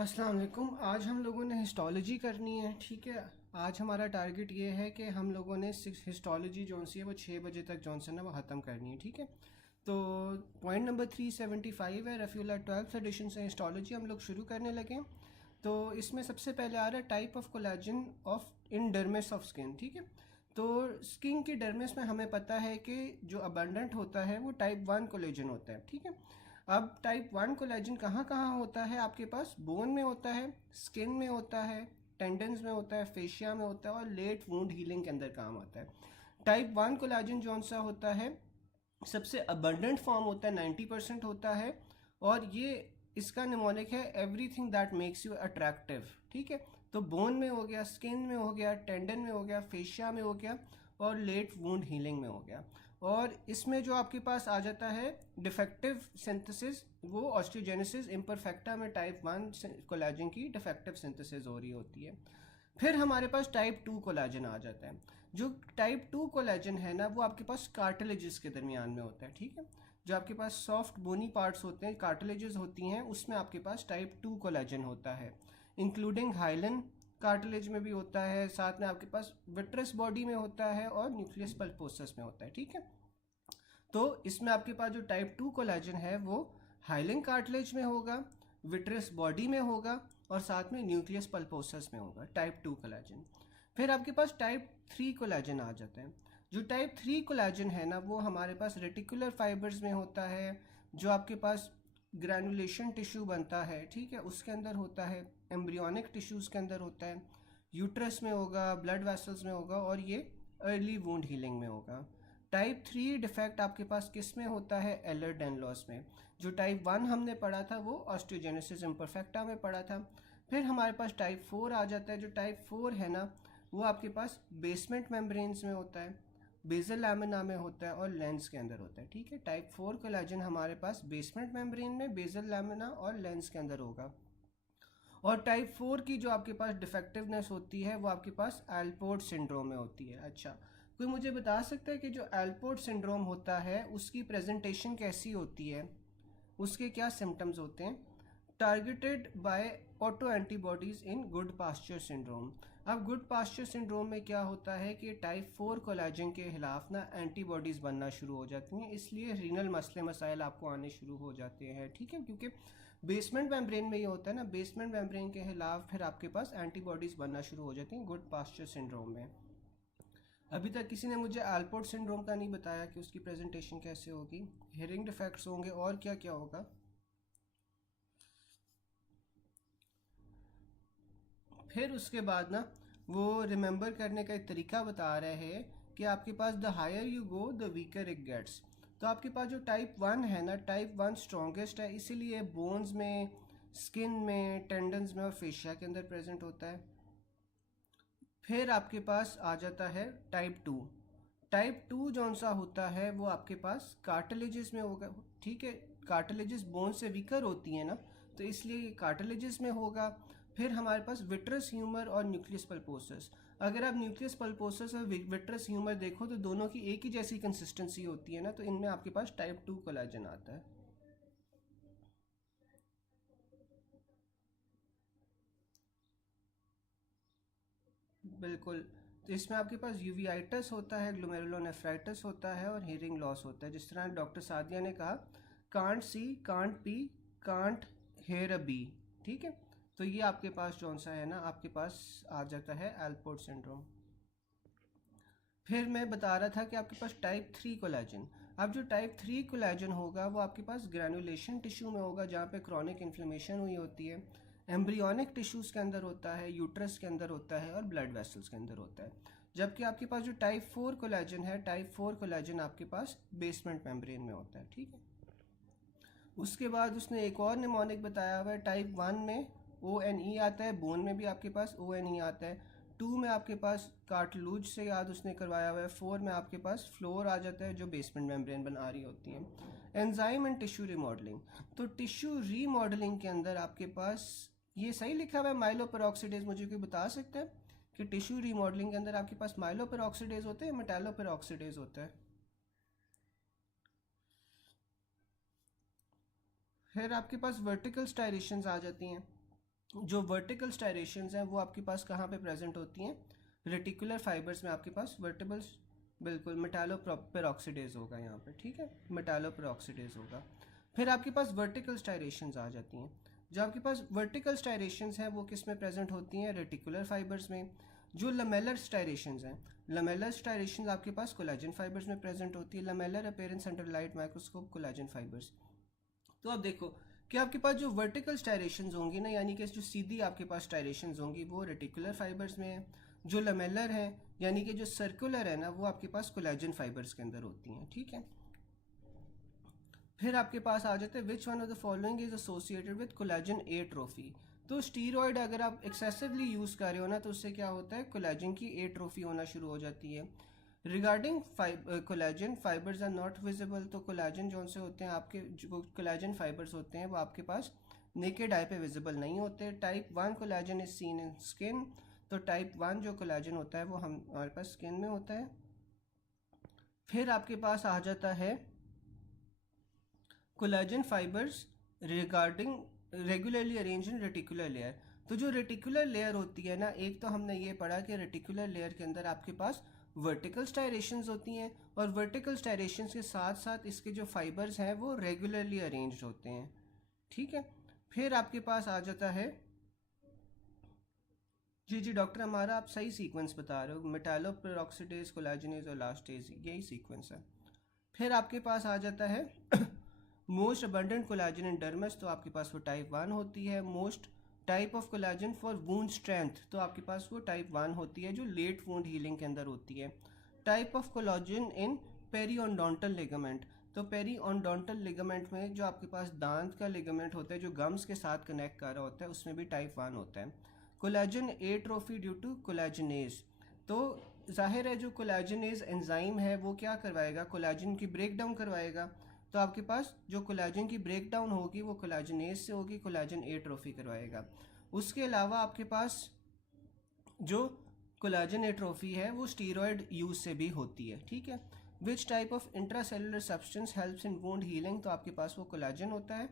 अस्सलाम वालेकुम। आज हम लोगों ने हिस्टोलॉजी करनी है। ठीक है, आज हमारा टारगेट ये है कि हम लोगों ने हिस्टोलॉजी जो सी है वो 6 बजे तक जो है ना वो ख़त्म करनी है। ठीक है, तो पॉइंट नंबर 375 है, रफ़ीउल्लाह 12th एडिशन से हिस्टोलॉजी हम लोग शुरू करने लगे हैं। तो इसमें सबसे पहले आ रहा है type of collagen of in dermis of skin. ठीक है, तो स्किन की डर्मिस में हमें पता है कि जो अबंडेंट होता है वो टाइप 1 कोलेजन होता है। ठीक है, अब टाइप 1 कोलेजन कहाँ कहाँ होता है? आपके पास बोन में होता है, स्किन में होता है, टेंडन्स में होता है, फेशिया में होता है और लेट वुंड हीलिंग के अंदर काम आता है। टाइप 1 कोलेजन जौन सा होता है सबसे अबंडेंट फॉर्म होता है, 90% होता है, और ये इसका निमोनिक है everything that makes you attractive. ठीक है, तो बोन में हो गया, स्किन में हो गया, टेंडन में हो गया, फेशिया में हो गया और लेट वुंड हीलिंग में हो गया। और इसमें जो आपके पास आ जाता है डिफेक्टिव सिंथेसिस, वो ऑस्टियोजेनेसिस इम्परफेक्टा में टाइप 1 कोलेजन की डिफेक्टिव सिंथेसिस हो रही होती है। फिर हमारे पास टाइप 2 कोलेजन आ जाता है। जो टाइप 2 कोलेजन है ना वो आपके पास कार्टिलेजेस के दरमियान में होता है। ठीक है, जो आपके पास सॉफ्ट बोनी पार्ट्स होते हैं, कार्टिलेजेस होती हैं, उसमें आपके पास टाइप 2 कोलेजन होता है, इंक्लूडिंग हाइलन कार्टिलेज में भी होता है, साथ में आपके पास विट्रस बॉडी में होता है और न्यूक्लियस पल्पोसस में होता है। ठीक है, तो इसमें आपके पास जो टाइप 2 कोलेजन है वो हाइलिन कार्टिलेज में होगा, विट्रस बॉडी में होगा और साथ में न्यूक्लियस पल्पोसस में होगा, टाइप 2 कोलेजन। फिर आपके पास टाइप 3 कोलेजन आ जाता है। जो टाइप 3 कोलेजन है ना वो हमारे पास रेटिकुलर फाइबर्स में होता है, जो आपके पास ग्रैनुलेशन टिश्यू बनता है। ठीक है, उसके अंदर होता है, एम्ब्रियोनिक टिश्यूज़ के अंदर होता है, यूट्रस में होगा, ब्लड वेसल्स में होगा और ये अर्ली वुंड हीलिंग में होगा। टाइप 3 डिफेक्ट आपके पास किस में होता है? एलर डेनलॉस में। जो टाइप 1 हमने पढ़ा था वो ऑस्टियोजेनेसिस इम्परफेक्टा में पढ़ा था। फिर हमारे पास टाइप 4 आ जाता है। जो टाइप 4 है ना वो आपके पास बेसमेंट मेम्ब्रेन्स में होता है, बेजल लैमिना में होता है और लेंस के अंदर होता है। ठीक है, टाइप 4 कोलेजन हमारे पास बेसमेंट मेम्ब्रेन में, बेजल लैमिना और लेंस के अंदर होगा। और टाइप 4 की जो आपके पास डिफेक्टिवनेस होती है वो आपके पास एल्पोर्ट सिंड्रोम में होती है। अच्छा, कोई मुझे बता सकता है कि जो एल्पोर्ट सिंड्रोम होता है उसकी प्रेजेंटेशन कैसी होती है, उसके क्या सिम्टम्स होते हैं? Targeted by auto antibodies in Goodpasture syndrome. अब गुड पास्चर सिंड्रोम में क्या होता है कि टाइप 4 कोलेजन के खिलाफ ना एंटीबॉडीज़ बनना शुरू हो जाती हैं, इसलिए रीनल मसले मसाइल आपको आने शुरू हो जाते हैं। ठीक है, क्योंकि बेसमेंट मेम्ब्रेन में ये होता है ना, बेसमेंट मेम्ब्रेन के खिलाफ फिर आपके पास एंटीबॉडीज़ बनना शुरू हो जाती हैं गुड पास्चर सिंड्रोम में। अभी तक किसी ने मुझे एल्पोर्ट सिंड्रोम का नहीं बताया कि उसकी प्रेजेंटेशन कैसे होगी, हियरिंग डिफेक्ट्स होंगे और क्या क्या होगा। फिर उसके बाद ना वो रिमेंबर करने का एक तरीका बता रहे हैं कि आपके पास the higher you go the weaker it gets. तो आपके पास जो टाइप 1 है ना, टाइप 1 स्ट्रॉन्गेस्ट है, इसीलिए बोन्स में, स्किन में, टेंडन्स में और फेशिया के अंदर प्रेजेंट होता है। फिर आपके पास आ जाता है टाइप 2। टाइप 2 जौन सा होता है वो आपके पास कार्टिलेजेस में होगा। ठीक है, कार्टिलेजेस बोन से वीकर होती हैं ना, तो इसलिए ये कार्टिलेजेस में होगा। फिर हमारे पास विट्रस ह्यूमर और न्यूक्लियस पल्पोसस। अगर आप न्यूक्लियस पल्पोसस और विट्रस ह्यूमर देखो तो दोनों की एक ही जैसी कंसिस्टेंसी होती है ना, तो इनमें आपके पास टाइप 2 कोलेजन आता है। बिल्कुल, तो इसमें आपके पास यूवीआइटिस होता है, ग्लोमेरुलोनेफ्राइटिस होता है और हियरिंग लॉस होता है। जिस तरह डॉक्टर सादिया ने कहा, can't see, can't pee, can't hear a bee. ठीक है, तो ये आपके पास कौन सा है ना, आपके पास आ जाता है एल्पोर्ट सिंड्रोम। फिर मैं बता रहा था कि आपके पास टाइप 3 कोलेजन। अब जो टाइप 3 कोलेजन होगा वो आपके पास ग्रैनुलेशन टिश्यू में होगा, जहाँ पे क्रॉनिक इन्फ्लेमेशन हुई होती है, एम्ब्रियोनिक टिश्यूज़ के अंदर होता है, यूट्रस के अंदर होता है और ब्लड वेसल्स के अंदर होता है। जबकि आपके पास जो टाइप 4 कोलेजन है, टाइप 4 कोलेजन आपके पास बेसमेंट मेम्ब्रेन में होता है। ठीक है, उसके बाद उसने एक और निमोनिक बताया हुआ है। टाइप 1 में ओ एन ई आता है, बोन में भी आपके पास ओ एन ई आता है। 2 में आपके पास कार्टिलेज से याद उसने करवाया हुआ है। 4 में आपके पास फ्लोर आ जाता है जो बेसमेंट मेम्ब्रेन बना रही होती है। एंजाइम एंड टिश्यू रिमॉडलिंग, तो टिश्यू रीमॉडलिंग के अंदर आपके पास ये सही लिखा हुआ है माइलोपेरोक्सीडेज। मुझे कोई बता सकता है कि टिश्यू रीमॉडलिंग के अंदर आपके पास माइलोपेरोक्सीडेज होते हैं या मेटालोपेरोक्सीडेज होता है? फिर आपके पास वर्टिकल स्टाइरेशंस आ जाती हैं। जो वर्टिकल स्टायरेशंस हैं वो आपके पास कहाँ पे प्रेजेंट होती हैं, रेटिकुलर फाइबर्स में आपके पास वर्टिबल्स, बिल्कुल मेटालो पेरोक्सीडेज होगा यहाँ पे, ठीक है, मेटालो पेरोक्सीडेज होगा। फिर आपके पास वर्टिकल स्टायरेशंस आ जाती हैं। जो आपके पास वर्टिकल स्टायरेशंस हैं वो किस में प्रेजेंट होती हैं, रेटिकुलर फाइबर्स में। जो लमेलर स्टायरेशंस हैं, लमेलर स्टायरेशंस आपके पास कोलाजन फाइबर्स में प्रेजेंट होती है। Lamellar appearance under light microscope collagen fibres. तो अब देखो कि आपके पास जो वर्टिकल स्टायरेशंस होंगी ना, यानी कि जो सीधी आपके पास स्टायरेशंस होंगी वो रेटिकुलर फाइबर्स में है। जो लमेलर है यानी कि जो सर्कुलर है ना, वो आपके पास कोलाजन फाइबर्स के अंदर होती हैं, ठीक है। फिर आपके पास आ जाते हैं which one of the following is associated with collagen atrophy. तो स्टीरॉयड अगर आप एक्सेसिवली यूज़ कर रहे हो ना, तो उससे क्या होता है, कोलाजन की एट्रोफी होना शुरू हो जाती है। Regarding collagen fibres are not visible. तो कोलाजन जो से होते हैं आपके, जो कोलाजन फाइबर्स होते हैं वो आपके पास नेकेड आई पे विजिबल नहीं होते। Type 1 collagen is seen in skin. तो टाइप 1 जो कोलाजन होता है वो हमारे पास स्किन में होता है। फिर आपके पास आ जाता है collagen fibres regarding regularly arrange in reticular layer. तो जो रेटिकुलर लेयर होती है ना, एक तो हमने ये पढ़ा कि रेटिकुलर लेयर के अंदर आपके पास वर्टिकल स्टायरेशंस होती हैं, और वर्टिकल स्टायरेशंस के साथ साथ इसके जो फाइबर्स हैं वो रेगुलरली अरेंज्ड होते हैं, ठीक है। फिर आपके पास आ जाता है, जी जी डॉक्टर हमारा आप सही सीक्वेंस बता रहे हो, मेटालो पेरोक्सीडेज कोलाजनेज और लास्टेज, यही सीक्वेंस है। फिर आपके पास आ जाता है मोस्ट अबंडेंट कोलाजन इन डर्मस। तो आपके पास वो टाइप 1 होती है। Most type of collagen for wound strength. तो आपके पास वो टाइप 1 होती है जो लेट वूंड हीलिंग के अंदर होती है। Type of collagen in periodontal ligament. तो पेरीओडोंटल लिगामेंट में जो आपके पास दांत का लिगामेंट होता है जो गम्स के साथ कनेक्ट कर रहा होता है, उसमें भी टाइप 1 होता है। Collagen atrophy due to collagenase. तो जाहिर है जो कोलाजनेज एंजाइम है वो क्या करवाएगा, कोलाजन की ब्रेक डाउन करवाएगा। तो आपके पास जो कोलाजन की ब्रेक डाउन होगी वो कोलाजनेज से होगी, कोलाजन एट्रोफी करवाएगा। उसके अलावा आपके पास जो कोलाजन एट्रोफी है वो स्टीरॉयड यूज से भी होती है, ठीक है। Which type of intracellular substance helps in wound healing. तो आपके पास वो कोलाजन होता है।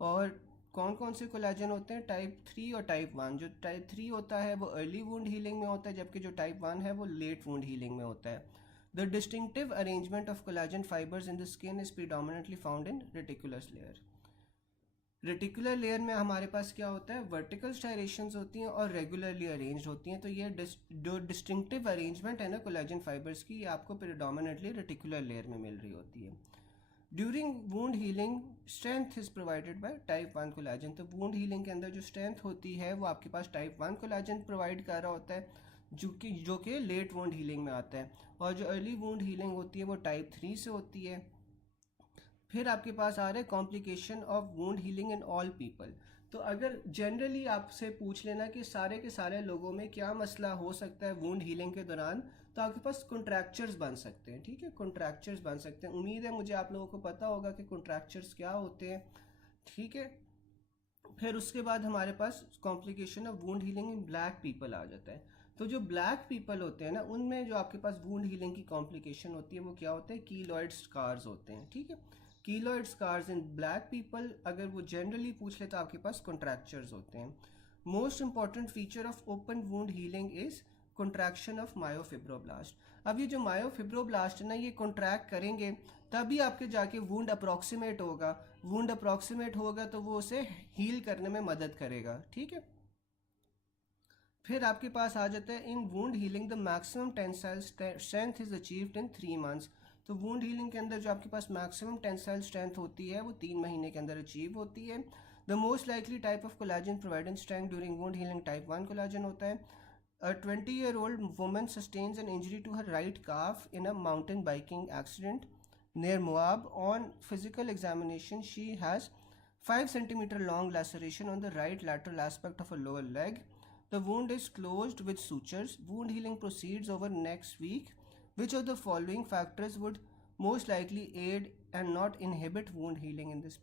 और कौन कौन से कोलाजन होते हैं, टाइप 3 और टाइप 1। जो टाइप 3 होता है वो अर्ली वुंड हीलिंग में होता है, जबकि जो टाइप 1 है वो लेट वुंड हीलिंग में होता है। The distinctive arrangement of collagen fibres in the skin is predominantly found in reticular layer. Reticular layer में हमारे पास क्या होता है, वर्टिकल स्टायरेशंस होती हैं और रेगुलरली अरेंज्ड होती हैं। तो ये जो डिस्टिंक्टिव अरेंजमेंट है ना कोलाजन फाइबर्स की, ये आपको प्रीडोमिनेंटली रेटिकुलर लेयर में मिल रही होती है। During wound healing strength is provided by type 1 collagen. तो वूंड हीलिंग के अंदर जो स्ट्रेंथ होती है वो आपके पास टाइप 1 कोलाजन प्रोवाइड कर रहा होता है, जो कि लेट वूंड हीलिंग में आता है। और जो अर्ली वूंड हीलिंग होती है वो टाइप 3 से होती है। फिर आपके पास आ रहा है complication of wound healing in all people. तो अगर जनरली आपसे पूछ लेना कि सारे के सारे लोगों में क्या मसला हो सकता है वुंड हीलिंग के दौरान, तो आपके पास कॉन्ट्रैक्चर्स बन सकते हैं, ठीक है, कॉन्ट्रैक्चर्स बन सकते हैं। उम्मीद है मुझे आप लोगों को पता होगा कि कॉन्ट्रैक्चर्स क्या होते हैं, ठीक है। फिर उसके बाद हमारे पास complication of wound healing in black people आ जाता है। तो जो ब्लैक पीपल होते हैं ना, उनमें जो आपके पास वुंड हीलिंग की कॉम्प्लिकेशन होती है वो क्या होते हैं, कीलॉइड स्कार्स होते हैं, ठीक है। कीलॉइड स्कार्स इन ब्लैक पीपल अगर वो जनरली पूछ ले तो आपके पास कॉन्ट्रैक्चर्स होते हैं। Most important feature of open wound healing is contraction of myofibroblast. अब ये जो मायोफिब्रोब्लास्ट है ना, ये कॉन्ट्रैक्ट करेंगे तभी आपके जाके वुंड अप्रॉक्सीमेट होगा। वुंड अप्रॉक्सीमेट होगा तो वो उसे हील करने में मदद करेगा, ठीक है। फिर आपके पास आ जाता है in wound healing the maximum tensile strength is achieved in 3 months. तो वुंड हीलिंग के अंदर जो आपके पास मैक्सिमम टेंसाइल स्ट्रेंथ होती है वो 3 महीने के अंदर अचीव होती है। The most likely type of collagen providing strength during wound healing type 1 collagen होता है। A 20-year-old woman sustains an injury to her right calf in a mountain biking accident near Moab. On physical examination, she has 5 centimeter long laceration on the right lateral aspect of her lower leg. The wound is closed with sutures. Wound healing proceeds over next week. Which of the following factors would most likely aid and not inhibit wound healing in this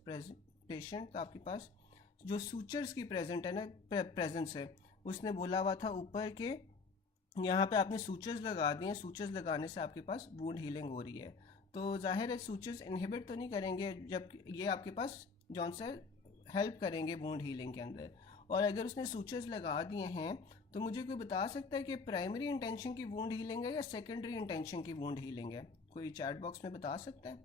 patient? तो आपके पास जो sutures की present है ना, presence है, उसने बोला हुआ था ऊपर के यहाँ पे आपने सूचर्स लगा दिए, सूचर्स लगाने से आपके पास वुंड हीलिंग हो रही है। तो जाहिर है सूचर्स इनहिबिट तो नहीं करेंगे, जब ये आपके पास जौन से हेल्प करेंगे वुंड हीलिंग के अंदर। और अगर उसने सूचर्स लगा दिए हैं तो मुझे कोई बता सकता है कि प्राइमरी इंटेंशन की वुंड हीलिंग है या सेकेंडरी इंटेंशन की वुंड हीलिंग है? कोई चैट बॉक्स में बता सकता है?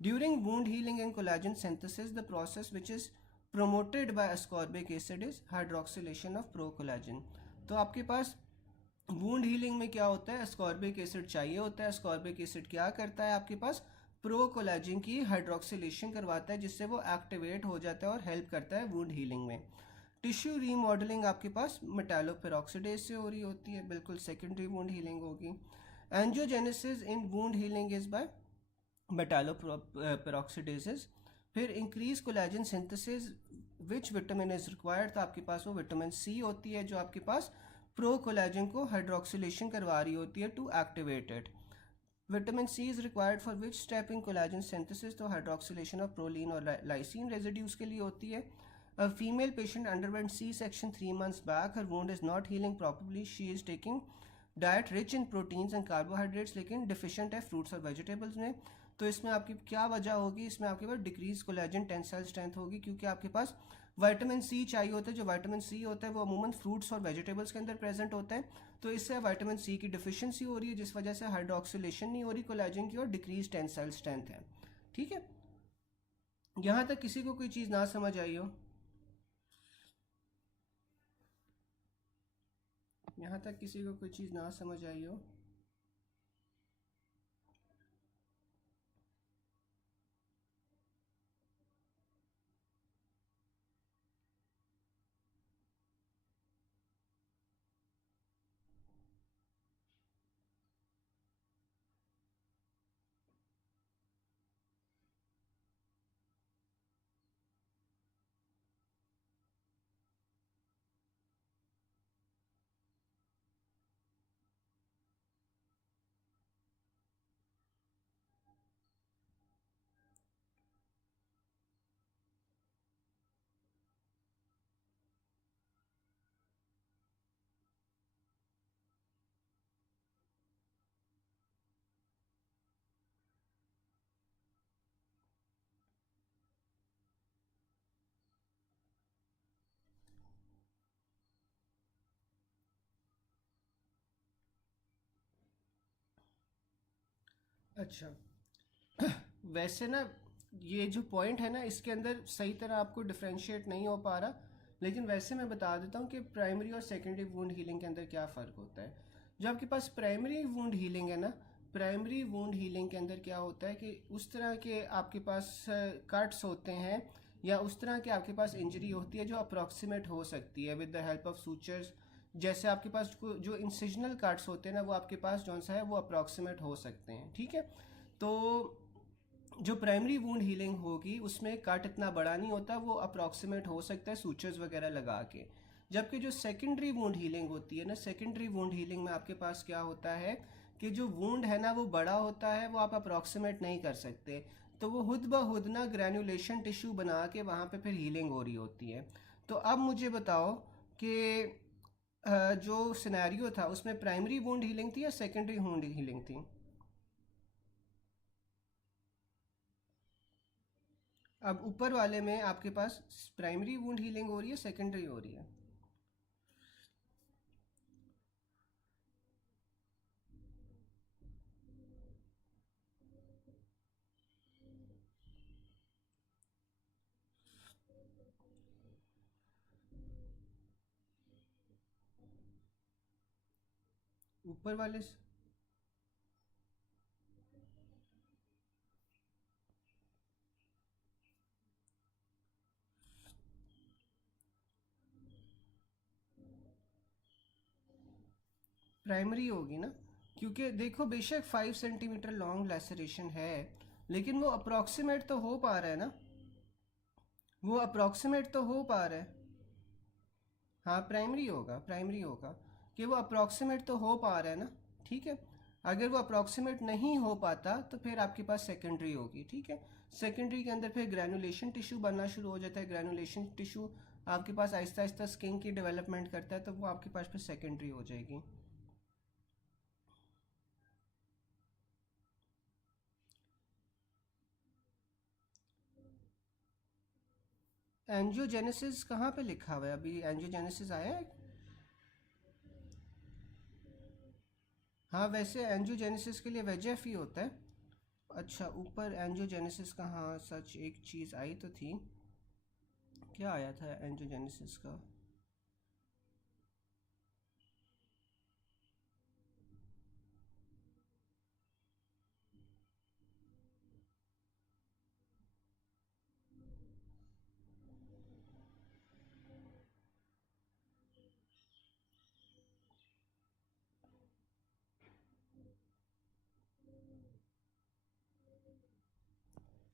During wound healing and collagen synthesis the process which is promoted by ascorbic acid is hydroxylation of प्रोकोलेजन। तो आपके पास वूंड हीलिंग में क्या होता है, एस्कॉर्बिक एसिड चाहिए होता है। एस्कॉर्बिक एसिड क्या करता है, आपके पास प्रोकोलेजन की हाइड्रोक्सिलेशन करवाता है, जिससे वो एक्टिवेट हो जाता है और हेल्प करता है वूंड हीलिंग में। टिश्यू रीमॉडलिंग आपके पास मेटालोपेरोक्सिडेज से हो रही होती है, बिल्कुल सेकेंडरी वूंड हीलिंग होगी। Angiogenesis in wound healing is by metalloperoxidases. फिर increase collagen synthesis which vitamin is required, तो आपके पास वो विटामिन सी होती है जो आपके पास प्रो कोलेजन को हाइड्रोक्सिलेशन करवा रही होती है to activate it. Vitamin C is required for which step in collagen synthesis, तो हाइड्रोक्सिलेशन ऑफ प्रोलीन और लाइसिन रेजिड्यूज के लिए होती है। A female patient underwent C-section 3 months back. Her wound is not healing properly. She is taking diet rich in proteins and carbohydrates लेकिन deficient है fruits और vegetables में। तो इसमें आपकी क्या वजह होगी, इसमें आपके पास डिक्रीज कोलेजन टेंसाइल स्ट्रेंथ होगी, क्योंकि आपके पास विटामिन सी चाहिए होता है। जो विटामिन सी होता है वो अमूमन फ्रूट्स और वेजिटेबल्स के अंदर प्रेजेंट होता है, तो इससे विटामिन सी की डिफिशियंसी हो रही है, जिस वजह से हाइड्रोक्सिलेशन नहीं हो रही कोलेजन की और डिक्रीज टेंसाइल स्ट्रेंथ है। ठीक है, यहाँ तक किसी को कोई चीज़ ना समझ आई हो? यहाँ तक किसी को कोई चीज़ ना समझ आई हो? अच्छा, वैसे ना ये जो पॉइंट है ना इसके अंदर सही तरह आपको डिफ्रेंशिएट नहीं हो पा रहा, लेकिन वैसे मैं बता देता हूँ कि प्राइमरी और सेकेंडरी वुंड हीलिंग के अंदर क्या फ़र्क होता है। जो आपके पास प्राइमरी वुंड हीलिंग है ना, प्राइमरी वुंड हीलिंग के अंदर क्या होता है कि उस तरह के आपके पास कट्स होते हैं या उस तरह के आपके पास इंजरी होती है जो अप्रॉक्सीमेट हो सकती है with the help of sutures. जैसे आपके पास जो इंसिजनल कट्स होते हैं ना वो आपके पास जौन सा है वो अप्रॉक्सीमेट हो सकते हैं। ठीक है, तो जो प्राइमरी वूंड हीलिंग होगी उसमें कट इतना बड़ा नहीं होता, वो अप्रॉक्सीमेट हो सकता है सूचर्स वगैरह लगा के। जबकि जो सेकेंडरी वूंड हीलिंग होती है ना, सेकेंडरी वूंड हीलिंग में आपके पास क्या होता है कि जो वूंड है ना वो बड़ा होता है, वो आप अप्रॉक्सीमेट नहीं कर सकते, तो वो खुद ब खुद ना ग्रैनुलेशन टिश्यू बना के वहाँ पे फिर हीलिंग हो रही होती है। तो अब मुझे बताओ कि जो सिनेरियो था उसमें प्राइमरी वूंड हीलिंग थी या सेकेंडरी वूंड हीलिंग थी? अब ऊपर वाले में आपके पास प्राइमरी वुंड हीलिंग हो रही है, सेकेंडरी हो रही है? ऊपर वाले प्राइमरी होगी ना, क्योंकि देखो बेशक 5 सेंटीमीटर लॉन्ग लेसरेशन है, लेकिन वो अप्रॉक्सीमेट तो हो पा रहा है ना, वो अप्रॉक्सीमेट तो हो पा रहा है। हाँ प्राइमरी होगा, प्राइमरी होगा कि वो अप्रॉक्सीमेट तो हो पा रहा है ना। ठीक है, अगर वो अप्रॉक्सीमेट नहीं हो पाता तो फिर आपके पास सेकेंडरी होगी। ठीक है, सेकेंडरी के अंदर फिर ग्रैनुलेशन टिश्यू बनना शुरू हो जाता है। ग्रैनुलेशन टिश्यू आपके पास आहिस्ता आहिस्ता स्किन की डेवलपमेंट करता है, तो वो आपके पास फिर सेकेंडरी हो जाएगी। एंजियोजेनेसिस कहाँ पे लिखा हुआ है? अभी एंजियोजेनेसिस आया है? हाँ, वैसे एंजियोजेनेसिस के लिए वेजेफ ही होता है। अच्छा, ऊपर एंजियोजेनेसिस का, हाँ सच एक चीज़ आई तो थी। क्या आया था एंजियोजेनेसिस का?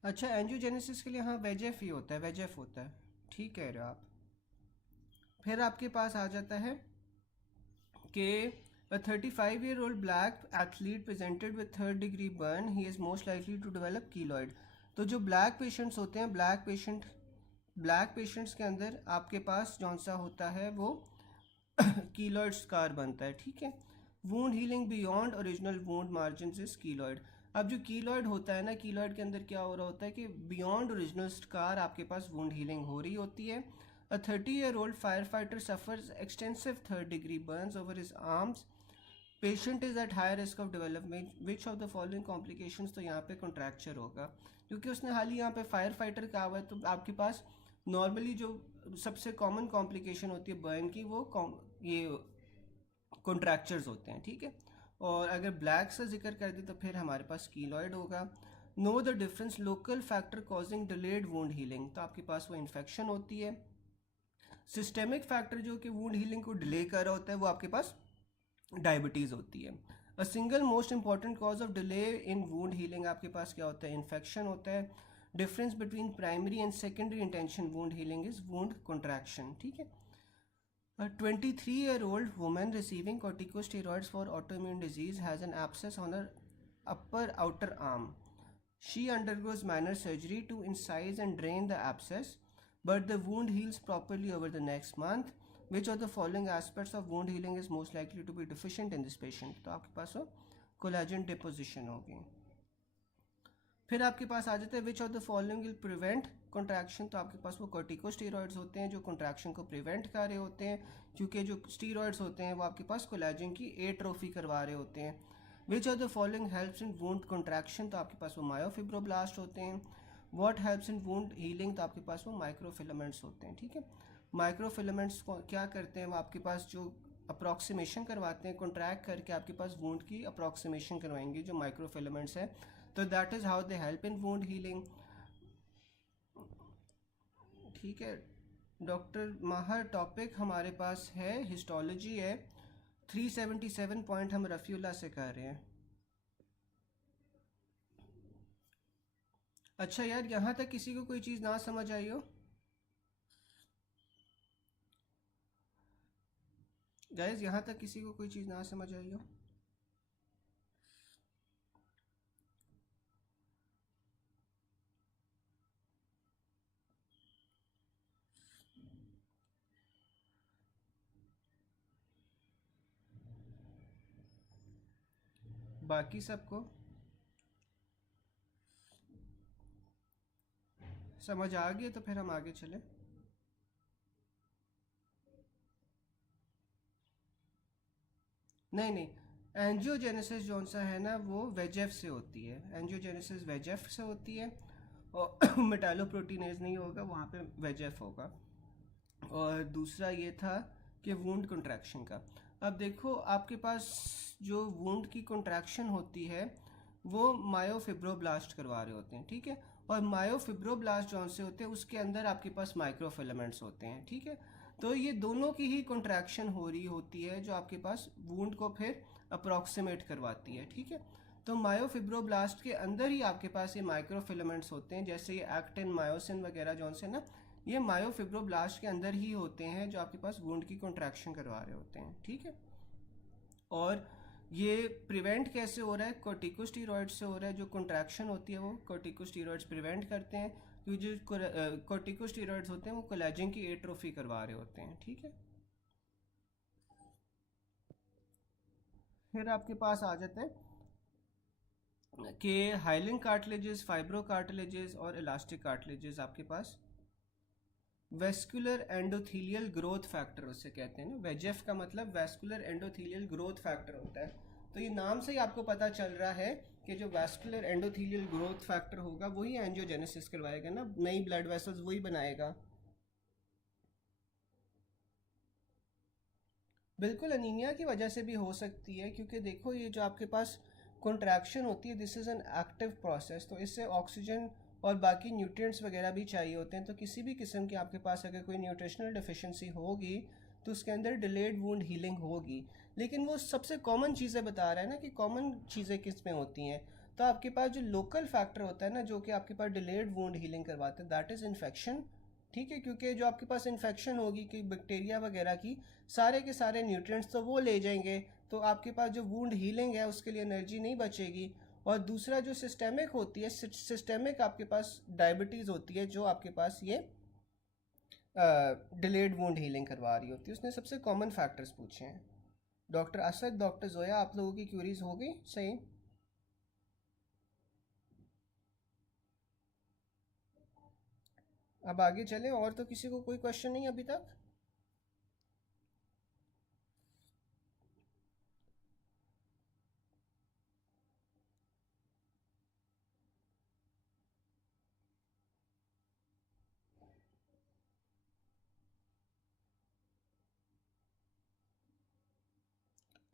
अच्छा, एंजियोजेनेसिस के लिए हाँ वेजेफ ही होता है, वेजेफ होता है। ठीक कह रहे हो आप। फिर आपके पास आ जाता है कि a 35-year-old black athlete presented with third degree burn, he is most likely to develop keloid। तो जो ब्लैक पेशेंट्स होते हैं, ब्लैक पेशेंट्स के अंदर आपके पास जौन सा होता है वो कीलॉइड स्कार बनता है। ठीक है। Wound healing beyond original wound margin is keloid. अब जो कीलॉइड होता है ना, कीलॉइड के अंदर क्या हो रहा होता है कि बियॉन्ड ओरिजिनल स्कार आपके पास वूंड हीलिंग हो रही होती है। A 30-year-old firefighter suffers extensive third degree burns over his arms. Patient is at high risk of development which of the following complications? तो यहाँ पे कॉन्ट्रैक्चर होगा, क्योंकि उसने हाल ही यहाँ पे फायर फाइटर कहा हुआ है। तो आपके पास नॉर्मली जो सबसे कॉमन कॉम्प्लिकेशन होती है बर्न की, वो ये कॉन्ट्रैक्चर्स होते हैं। ठीक है। और अगर ब्लैक से जिक्र कर दे तो फिर हमारे पास कीलॉइड होगा। Know the difference local factor causing delayed wound healing, तो आपके पास वो इन्फेक्शन होती है। सिस्टेमिक फैक्टर जो कि वुंड हीलिंग को डिले कर रहा होता है, वो आपके पास डायबिटीज़ होती है। A single most important cause of delay in wound healing आपके पास क्या होता है? इन्फेक्शन होता है। Difference between primary and secondary intention wound healing is wound contraction. ठीक है। A 23-year-old woman receiving corticosteroids for autoimmune disease has an abscess on her upper outer arm. She undergoes minor surgery to incise and drain the abscess, but the wound heals properly over the next month. Which of the following aspects of wound healing is most likely to be deficient in this patient? तो आपके पास वो collagen deposition होगी। फिर आपके पास आ जाता है विच of the following will prevent contraction. तो आपके पास वो कॉर्टिकोस्टेरॉइड्स होते हैं जो कॉन्ट्रैक्शन को प्रिवेंट कर रहे होते हैं, क्योंकि जो स्टीरॉइड्स होते हैं वो आपके पास कोलेजन की एट्रोफी करवा रहे होते हैं। विच of the following helps in wound contraction? तो आपके पास वो मायोफिब्रोब्लास्ट होते हैं। What helps in wound healing? तो आपके पास वो माइक्रोफिलामेंट्स होते हैं। ठीक है। माइक्रोफिलामेंट्स को क्या करते हैं? वो आपके पास जो अप्रॉक्सीमेशन करवाते हैं, कॉन्ट्रैक्ट करके आपके पास वुंड की अप्रॉक्सीमेशन करवाएंगे जो माइक्रोफिलामेंट्स है। तो that is how they help in wound healing. ठीक है। डॉक्टर माहर टॉपिक हमारे पास है हिस्टोलॉजी है। 377 पॉइंट हम रफ़ीउल्लाह से कर रहे हैं। अच्छा यार, यहाँ तक किसी को कोई चीज़ ना समझ आई हो? गाइज, यहाँ तक किसी को कोई चीज़ ना समझ आई हो? बाकी सबको समझ आ गई तो फिर हम आगे चलें। नहीं नहीं, एंजियोजेनेसिस जौन सा है ना वो वेजेफ से होती है। एंजियोजेनेसिस वेजेफ से होती है, और मेटालोप्रोटीनेज नहीं होगा वहाँ पे, वेजेफ होगा। और दूसरा ये था कि वुंड कंट्रैक्शन का। अब देखो आपके पास जो वुंड की कंट्रैक्शन होती है वो मायोफिब्रोब्लास्ट करवा रहे होते हैं। ठीक है। और मायोफिब्रोब्लास्ट जौन से होते हैं उसके अंदर आपके पास माइक्रोफिलामेंट्स होते हैं। ठीक है। तो ये दोनों की ही कंट्रैक्शन हो रही होती है जो आपके पास वुंड को फिर अप्रॉक्सीमेट करवाती है। ठीक है। तो मायोफिब्रोब्लास्ट के अंदर ही आपके पास ये माइक्रोफिलामेंट्स होते हैं, जैसे ये एक्टिन मायोसिन वगैरह जौन से ना, ये मायोफिब्रोब्लास्ट के अंदर ही होते हैं जो आपके पास वुंड की कॉन्ट्रैक्शन करवा रहे होते हैं। ठीक है। और ये प्रिवेंट कैसे हो रहा है? कॉर्टिकोस्टेरॉइड से हो रहा है। जो कॉन्ट्रैक्शन होती है वो कॉर्टिकोस्टेरॉइड्स प्रिवेंट करते हैं, क्योंकि जो कॉर्टिकोस्टेरॉइड्स होते हैं वो कोलेजन की एट्रोफी करवा रहे होते हैं। ठीक है। फिर आपके पास आ जाते हैं कि हाइलिन कार्टिलेजेस, फाइब्रो कार्टिलेजेस और इलास्टिक कार्टिलेजेस आपके पास वेस्कुलर एंडोथीलियल ग्रोथ फैक्टर उसे कहते हैं ना, वेजेफ का मतलब वेस्कुलर एंडोथीलियल ग्रोथ फैक्टर होता है। तो ये नाम से ही आपको पता चल रहा है कि जो वेस्कुलर एंडोथीलियल ग्रोथ फैक्टर होगा वही एंजियोजेनेसिस करवाएगा ना, नई ब्लड वेसल्स वही बनाएगा। बिल्कुल अनीमिया की वजह से भी हो सकती है, क्योंकि देखो ये जो आपके पास कॉन्ट्रैक्शन होती है this is an active process, तो इससे ऑक्सीजन और बाकी न्यूट्रिएंट्स वगैरह भी चाहिए होते हैं। तो किसी भी किस्म की आपके पास अगर कोई न्यूट्रिशनल डिफिशिएंसी होगी तो उसके अंदर डिलेड वुंड हीलिंग होगी। लेकिन वो सबसे कॉमन चीज़ें बता रहा है ना कि कॉमन चीज़ें किस में होती हैं। तो आपके पास जो लोकल फैक्टर होता है ना जो कि आपके पास डिलेड वुंड हीलिंग करवाते हैं दैट इज़ इन्फेक्शन। ठीक है, क्योंकि जो आपके पास इन्फेक्शन होगी कि बैक्टीरिया वगैरह की, सारे के सारे न्यूट्रिएंट्स तो वो ले जाएंगे, तो आपके पास जो वुंड हीलिंग है उसके लिए एनर्जी नहीं बचेगी। और दूसरा जो सिस्टेमिक होती है, सिस्टेमिक आपके पास डायबिटीज़ होती है जो आपके पास ये डिलेड वुंड हीलिंग करवा रही होती है। उसने सबसे कॉमन फैक्टर्स पूछे हैं। डॉक्टर असद, डॉक्टर जोया, आप लोगों की क्यूरीज हो गई सही? अब आगे चलें, और तो किसी को कोई क्वेश्चन नहीं अभी तक?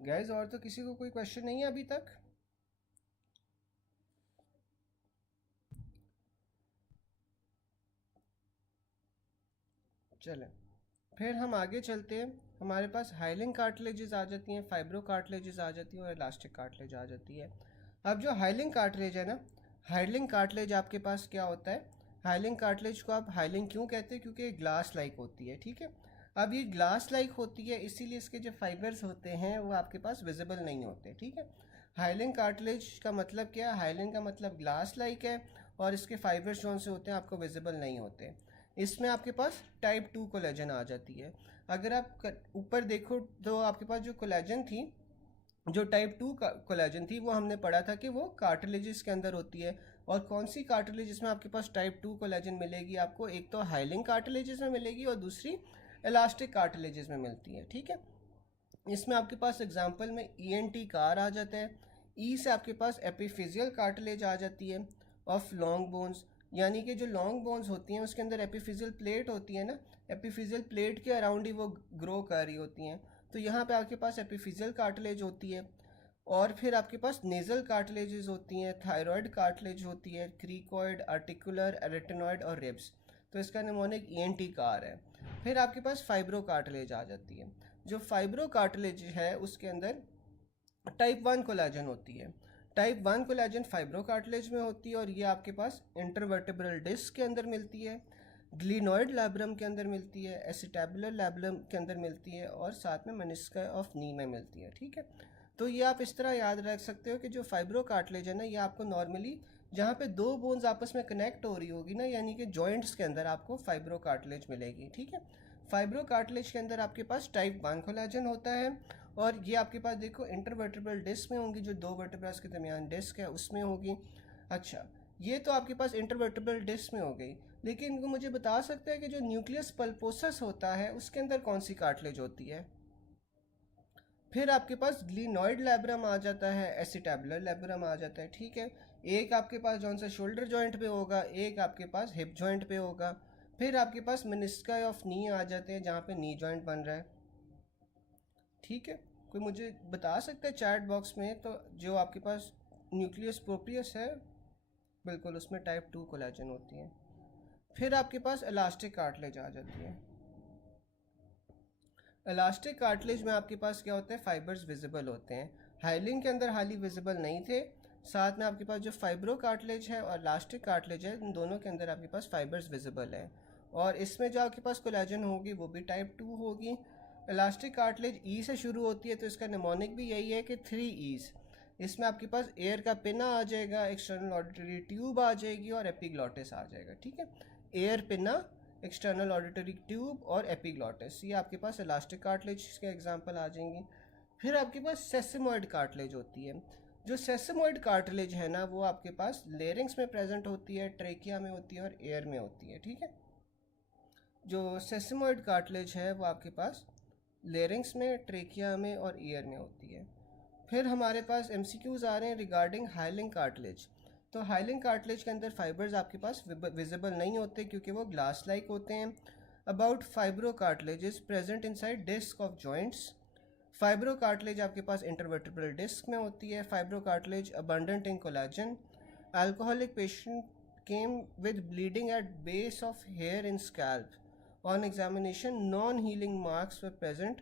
गैस और तो किसी को कोई क्वेश्चन नहीं है अभी तक? चलें फिर हम आगे चलते हैं। हमारे पास हाइलिंग कार्टिलेजेस आ जाती हैं, फाइब्रो कार्टिलेजेस आ जाती हैं और इलास्टिक कार्टिलेज आ जाती है। अब जो हाइलिंग कार्टिलेज है ना, हाइलिंग कार्टिलेज आपके पास क्या होता है? हाइलिंग कार्टिलेज को आप हाइलिंग क्यों कहते हैं? क्योंकि ग्लास लाइक होती है। ठीक है, अब ये ग्लास लाइक होती है इसीलिए इसके जो फाइबर्स होते हैं वो आपके पास विजिबल नहीं होते। ठीक है, हाइलिंग कार्टिलेज का मतलब क्या है? हाइलिंग का मतलब ग्लास लाइक है और इसके फाइबर्स जो से होते हैं आपको विजिबल नहीं होते। इसमें आपके पास टाइप 2 कोलेजन आ जाती है। अगर आप ऊपर देखो तो आपके पास जो कोलेजन थी, जो टाइप 2 कोलेजन थी वो हमने पढ़ा था कि वो कार्टिलेजेस के अंदर होती है। और कौन सी कार्टिलेजेस में आपके पास टाइप 2 कोलेजन मिलेगी आपको? एक तो हाइलिंग कार्टिलेजेस में मिलेगी और दूसरी इलास्टिक कार्टिलेजेस में मिलती है। ठीक है, इसमें आपके पास एग्जांपल में ENT कार आ जाता है। ई से आपके पास एपिफिजियल कार्टिलेज आ जाती है ऑफ लॉन्ग बोन्स, यानी कि जो लॉन्ग बोन्स होती हैं उसके अंदर एपिफिजियल प्लेट होती है ना, एपिफिजियल प्लेट के अराउंड ही वो ग्रो कर रही होती हैं। तो यहाँ पे आपके पास एपिफिजियल कार्टिलेज होती है। और फिर आपके पास नेज़ल कार्टिलेजेस होती हैं, थायराइड कार्टिलेज होती है, क्रीकॉइड, आर्टिकुलर, रेटिनॉइड और रिब्स। तो इसका निमोनिक ENT कार है। फिर आपके पास फाइब्रो कार्टिलेज आ जाती है। जो फाइब्रो कार्टिलेज है उसके अंदर टाइप 1 कोलेजन होती है। टाइप 1 कोलेजन फाइब्रो कार्टिलेज में होती है और ये आपके पास इंटरवर्टेब्रल डिस्क के अंदर मिलती है, ग्लिनॉइड लैब्रम के अंदर मिलती है, एसिटेबुलर लैब्रम के अंदर मिलती है और साथ में मेनिस्का ऑफ नी में मिलती है। ठीक है, तो ये आप इस तरह याद रख सकते हो कि जो फाइब्रो कार्टिलेज है ना ये आपको नॉर्मली जहाँ पे दो बोन्स आपस में कनेक्ट हो रही होगी ना, यानी कि जॉइंट्स के अंदर आपको फाइब्रो कार्टिलेज मिलेगी। ठीक है, फाइब्रो कार्टिलेज के अंदर आपके पास टाइप 1 कोलेजन होता है और ये आपके पास देखो इंटरवर्टेब्रल डिस्क में होंगी, जो दो वर्टेब्रास के दरमियान डिस्क है उसमें होगी। अच्छा, ये तो आपके पास इंटरवर्टेब्रल डिस्क में हो गई, लेकिन वो मुझे बता सकते हैं कि जो न्यूक्लियस पल्पोसस होता है उसके अंदर कौन सी कार्टिलेज होती है? फिर आपके पास ग्लिनॉइड लैब्रम आ जाता है, एसिटेबुलर लैब्रम आ जाता है। ठीक है, एक आपके पास जौन सा शोल्डर जॉइंट पे होगा, एक आपके पास हिप जॉइंट पे होगा। फिर आपके पास मेनिस्का ऑफ नी आ जाते हैं जहाँ पे नी जॉइंट बन रहा है। ठीक है, कोई मुझे बता सकता है चैट बॉक्स में? तो जो आपके पास न्यूक्लियस प्रोपियस है बिल्कुल उसमें टाइप 2 कोलेजन होती है। फिर आपके पास इलास्टिक कार्टिलेज आ जाती है। इलास्टिक कार्टिलेज में आपके पास क्या होता है? फाइबर्स विजिबल होते हैं। हाइलिंग के अंदर हाली विजिबल नहीं थे। साथ में आपके पास जो फाइब्रो कार्टिलेज है और इलास्टिक कार्टिलेज है इन दोनों के अंदर आपके पास फाइबर्स विजिबल है। और इसमें जो आपके पास कोलेजन होगी वो भी टाइप 2 होगी। इलास्टिक कार्टिलेज ई से शुरू होती है तो इसका निमोनिक भी यही है कि 3 ईज। इसमें आपके पास एयर का पिना आ जाएगा, एक्सटर्नल ऑडिटरी ट्यूब आ जाएगी और एपिग्लॉटिस आ जाएगा। ठीक है, एयर पिना, एक्सटर्नल ऑडिटरी ट्यूब और एपिग्लॉटिस, ये आपके पास इलास्टिक कार्टिलेज के एग्जांपल आ जाएंगे। फिर आपके पास सेसेमॉइड कार्टिलेज होती है। जो सेसेमॉइड कार्टिलेज है ना वो आपके पास लेरिंग्स में प्रेजेंट होती है, ट्रेकिया में होती है और एयर में होती है। ठीक है, जो सेसमॉइड कार्टिलेज है वो आपके पास लेरिंग्स में, ट्रेकिया में और ईयर में होती है। फिर हमारे पास एमसीक्यूज आ रहे हैं रिगार्डिंग हाइलिंग कार्टिलेज। तो हाइलिंग कार्टिलेज के अंदर फाइबर्स आपके पास विजिबल नहीं होते क्योंकि वो ग्लास लाइक होते हैं। About fibrocartilage is present inside disc of joints. Fibrocartilage आपके पास इंटरवर्टिब्रल डिस्क में होती है। Fibro cartilage abundant in collagen. Alcoholic patient came with bleeding at base of hair in scalp. On examination non healing marks were present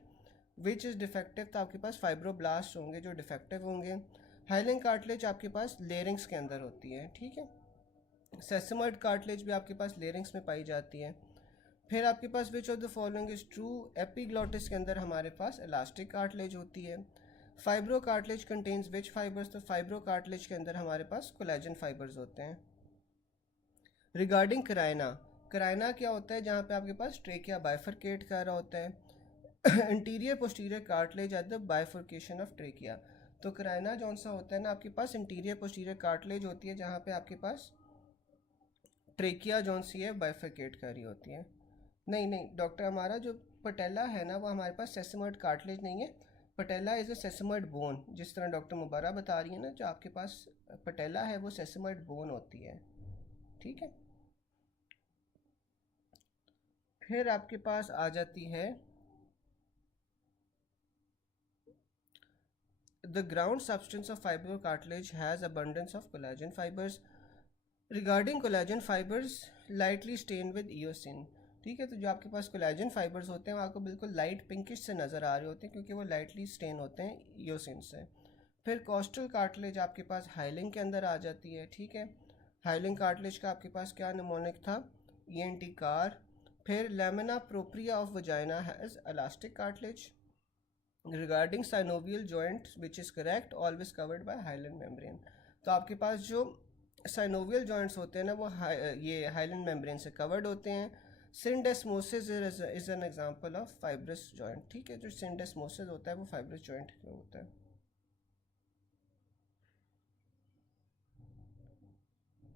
which is defective. तो आपके पास fibroblast होंगे जो defective होंगे। हाइलिंग कार्टिलेज आपके पास larynx के अंदर होती है, ठीक है। सेसमॉइड कार्टिलेज भी आपके पास लेरिंग्स में पाई जाती है। फिर आपके पास which of the following is true. Epiglottis के अंदर हमारे पास इलास्टिक कार्टिलेज होती है। Fibro cartilage contains which fibres. तो फाइब्रो कार्टिलेज के अंदर हमारे पास कोलेजन फाइबर्स होते हैं। रिगार्डिंग कराइना, कराइना क्या होता है जहाँ पे आपके पास ट्रेकिया बाइफरकेट कर रहा होता है। Interior posterior cartilage at the bifurcation of trachea. तो कराइना जौन सा होता है ना, आपके पास इंटीरियर पोस्टीरियर कार्टिलेज होती है जहाँ पे आपके पास ट्रेकिया जौन सी है बाइफरकेट कर रही होती है। नहीं नहीं डॉक्टर, हमारा जो पटेला है ना वो हमारे पास सेसमॉइड कार्टिलेज नहीं है। पटेला इज़ अ सेसमॉइड बोन। जिस तरह डॉक्टर मुबारा बता रही है ना, जो आपके पास पटेला है वो सेसमॉइड बोन होती है, ठीक है। फिर आपके पास आ जाती है the ground substance of fibrocartilage has abundance of collagen fibres. Regarding collagen fibres lightly stain with eosin, ठीक है। तो जो आपके पास कोलेजन फाइबर्स होते हैं वो आपको बिल्कुल लाइट पिंकिश से नज़र आ रहे होते हैं क्योंकि वो लाइटली स्टेन होते हैं ईओसिन से। फिर कोस्टल कार्टिलेज आपके पास हाइलिंग के अंदर आ जाती है, ठीक है। हाइलिंग कार्टिलेज का आपके पास क्या निमोनिक था, ईएनटी कार। फिर lamina propria of vagina has elastic cartilage. Regarding synovial joint which is correct always covered by Highland membrane. तो आपके पास जो साइनोवियल जॉइंट्स होते हैं ना वो ये हाइलैंड मेम्ब्रेन से कवर्ड होते हैं। Syndesmosis is an example of fibrous joint, ठीक है। जो सिंडेस्मोसिस होता है वो फाइब्रस जॉइंट होता है।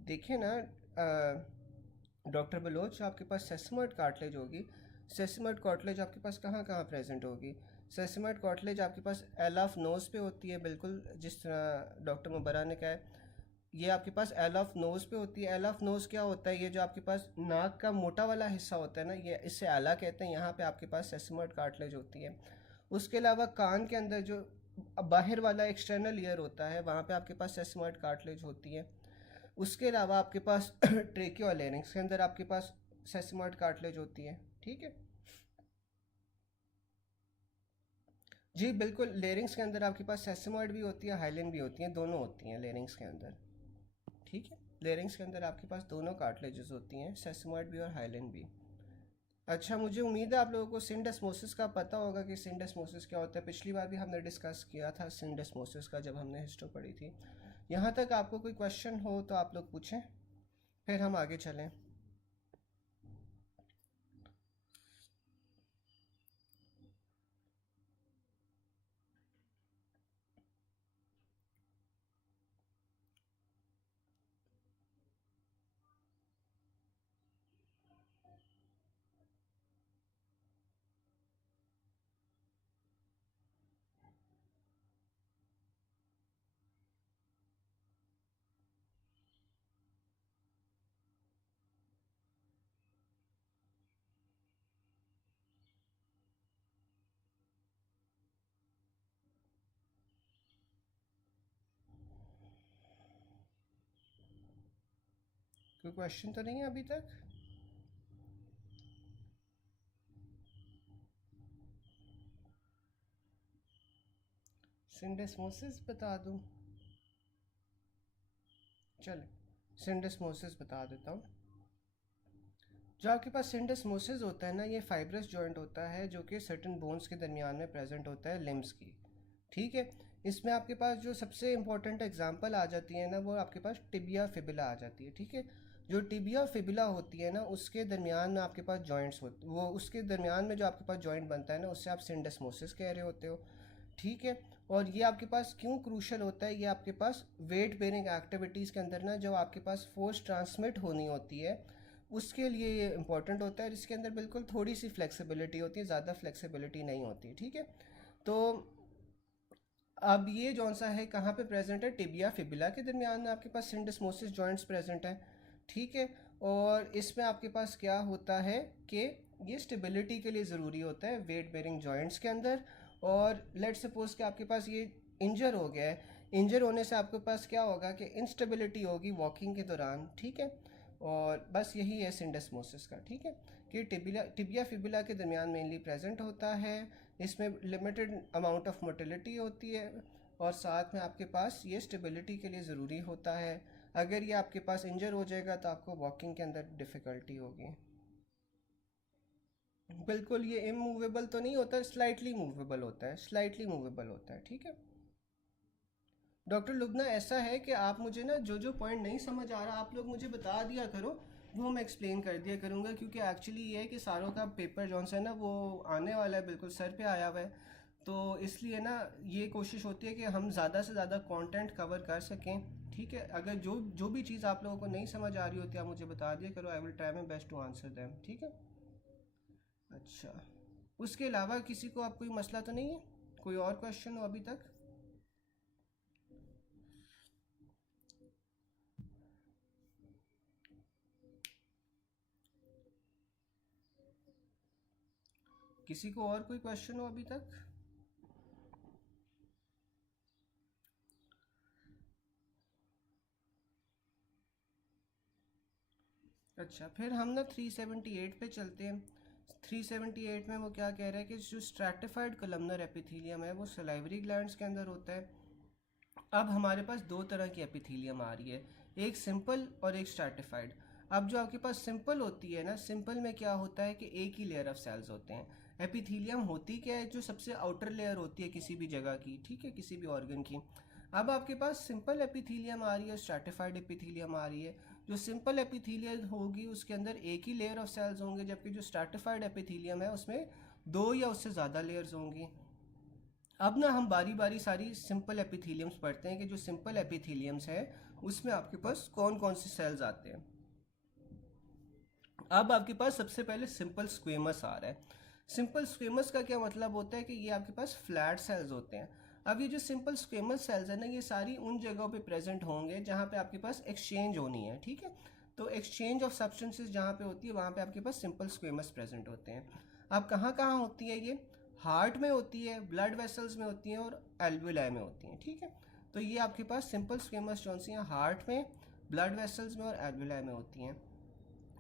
देखिए ना डॉक्टर बलोच, आपके पास सेसमॉइड कार्टिलेज होगी। सेसमॉइड कार्टिलेज आपके पास कहाँ कहाँ प्रेजेंट होगी। सेसमॉइड कार्टिलेज आपके पास एल ऑफ नोज़ पे होती है, बिल्कुल जिस तरह डॉक्टर मुबरा ने कहा है। ये आपके पास एल ऑफ नोज़ पे होती है। एल ऑफ नोज़ क्या होता है, ये जो आपके पास नाक का मोटा वाला हिस्सा होता है ना, ये इससे एला कहते हैं। यहाँ पे आपके पास सेसमॉइड कार्टिलेज होती है। उसके अलावा कान के अंदर जो बाहर वाला एक्सटर्नल ईयर होता है वहाँ पे आपके पास सेसमॉइड कार्टिलेज होती है। उसके अलावा आपके पास ट्रेकियो और लेरिंग्स के अंदर आपके पास सेसमॉइड कार्टिलेज होती है, ठीक है जी। बिल्कुल, लेरिंग्स के अंदर आपके पास सेसमॉइड भी होती है, हाइलिन भी होती है, दोनों होती हैं लेरिंग्स के अंदर, ठीक है। लेरिंग्स के अंदर आपके पास दोनों कार्टिलेजेस होती हैं, सेसमॉइड भी और हाइलिन भी। अच्छा, मुझे उम्मीद है आप लोगों को सिंडेस्मोसिस का पता होगा कि सिंडेस्मोसिस क्या होता है। पिछली बार भी हमने डिस्कस किया था सिंडेस्मोसिस का जब हमने हिस्ट्री पढ़ी थी। यहाँ तक आपको कोई क्वेश्चन हो तो आप लोग पूछें, फिर हम आगे चलें। कोई क्वेश्चन तो नहीं है अभी तक। सिंडेस्मोसिस बता दूं, चले सिंडेस्मोसिस बता देता हूँ। जो आपके पास सिंडेस्मोसिस होता है ना, ये फाइब्रस जॉइंट होता है जो कि सर्टन बोन्स के दरमियान में प्रेजेंट होता है लिम्स की, ठीक है। इसमें आपके पास जो सबसे इंपॉर्टेंट एग्जांपल आ जाती है ना वो आपके पास टिबिया फिबुला आ जाती है, ठीक है। जो टिबिया फिबुला होती है ना उसके दरमियान में आपके पास जॉइंट्स होते, वो उसके दरमियान में जो आपके पास जॉइंट बनता है ना उससे आप सिंडेस्मोसिस कह रहे होते हो, ठीक है। और ये आपके पास क्यों क्रूशल होता है, ये आपके पास वेट बेरिंग एक्टिविटीज़ के अंदर ना जो आपके पास फोर्स ट्रांसमिट होनी होती है उसके लिए ये इंपॉर्टेंट होता है। इसके अंदर बिल्कुल थोड़ी सी फ्लेक्सिबिलिटी होती है, ज़्यादा फ्लेक्सिबिलिटी नहीं होती, ठीक है। तो अब ये जौन सा है कहाँ पे प्रेजेंट है, टिबिया फिबुला के दरमियान में आपके पास सिंडेस्मोसिस जॉइंट्स प्रेजेंट हैं, ठीक है। और इसमें आपके पास क्या होता है कि ये स्टेबिलिटी के लिए ज़रूरी होता है वेट बेरिंग जॉइंट्स के अंदर। और लेट सपोज कि आपके पास ये इंजर हो गया है, इंजर होने से आपके पास क्या होगा कि इंस्टेबिलिटी होगी वॉकिंग के दौरान, ठीक है। और बस यही है सिंडेस्मोसिस का, ठीक है, कि टिबिया फिबुला के दरमियान मेनली प्रेजेंट होता है। इसमें लिमिटेड अमाउंट ऑफ मोटिलिटी होती है और साथ में आपके पास ये स्टेबिलिटी के लिए ज़रूरी होता है। अगर ये आपके पास इंजर हो जाएगा तो आपको वॉकिंग के अंदर डिफ़िकल्टी होगी। बिल्कुल ये इमूवेबल तो नहीं होता, स्लाइटली मूवेबल होता है, स्लाइटली मूवेबल होता है, ठीक है। डॉक्टर लुबना ऐसा है कि आप मुझे ना जो जो पॉइंट नहीं समझ आ रहा आप लोग मुझे बता दिया करो, वो मैं एक्सप्लेन कर दिया करूँगा, क्योंकि एक्चुअली ये है कि सारों का पेपर जौन सा है ना वो आने वाला है, बिल्कुल सर पे आया हुआ है। तो इसलिए ना ये कोशिश होती है कि हम ज़्यादा से ज़्यादा कंटेंट कवर कर सकें, ठीक है। अगर जो जो भी चीज़ आप लोगों को नहीं समझ आ रही होती आप मुझे बता दिया करो, I will try my best to answer them, ठीक है। अच्छा, उसके अलावा किसी को आप कोई मसला तो नहीं है, कोई और क्वेश्चन हो अभी तक? किसी को और कोई क्वेश्चन हो अभी तक? अच्छा, फिर हम ना 378 पे चलते हैं। 378 में वो क्या कह रहा है कि जो स्ट्रैटिफाइड कलमनर एपिथीलियम है वो सलाइवरी ग्लैंड्स के अंदर होता है। अब हमारे पास दो तरह की एपिथीलियम आ रही है, एक सिंपल और एक स्ट्रैटिफाइड। अब जो आपके पास सिंपल होती है ना, सिंपल में क्या होता है कि एक ही लेयर ऑफ सेल्स होते हैं। एपिथीलियम होती क्या है, जो सबसे आउटर लेयर होती है किसी भी जगह की, ठीक है, किसी भी ऑर्गन की। अब आपके पास सिंपल एपिथीलियम आ रही है, स्ट्रैटिफाइड एपिथीलियम आ रही है। जो सिंपल एपिथीलियम होगी उसके अंदर एक ही लेयर ऑफ सेल्स होंगे, जबकि जो स्ट्रैटिफाइड एपिथीलियम है उसमें दो या उससे ज़्यादा लेयर्स होंगी। अब ना हम बारी बारी सारी सिंपल एपिथीलियम्स पढ़ते हैं कि जो सिंपल एपिथीलियम्स है उसमें आपके पास कौन कौन से सेल्स आते हैं। अब आपके पास सबसे पहले सिंपल स्क्वेमस आ रहा है। सिंपल स्क्वेमस का क्या मतलब होता है कि ये आपके पास फ्लैट सेल्स होते हैं। अब ये जो सिंपल स्क्वेमस सेल्स है ना, ये सारी उन जगहों पे प्रेजेंट होंगे जहाँ पे आपके पास एक्सचेंज होनी है, ठीक है। तो एक्सचेंज ऑफ सब्सटेंसेस जहाँ पे होती है वहाँ पे आपके पास सिंपल स्क्वेमस प्रेजेंट होते हैं। अब कहाँ कहाँ होती है ये, हार्ट में होती है, ब्लड वेसल्स में होती हैं और एल्वुलाई में होती हैं, ठीक है। तो ये आपके पास सिंपल स्क्वेमस जो सी हैं हार्ट में, ब्लड वेसल्स में और एल्वुलाई में होती हैं।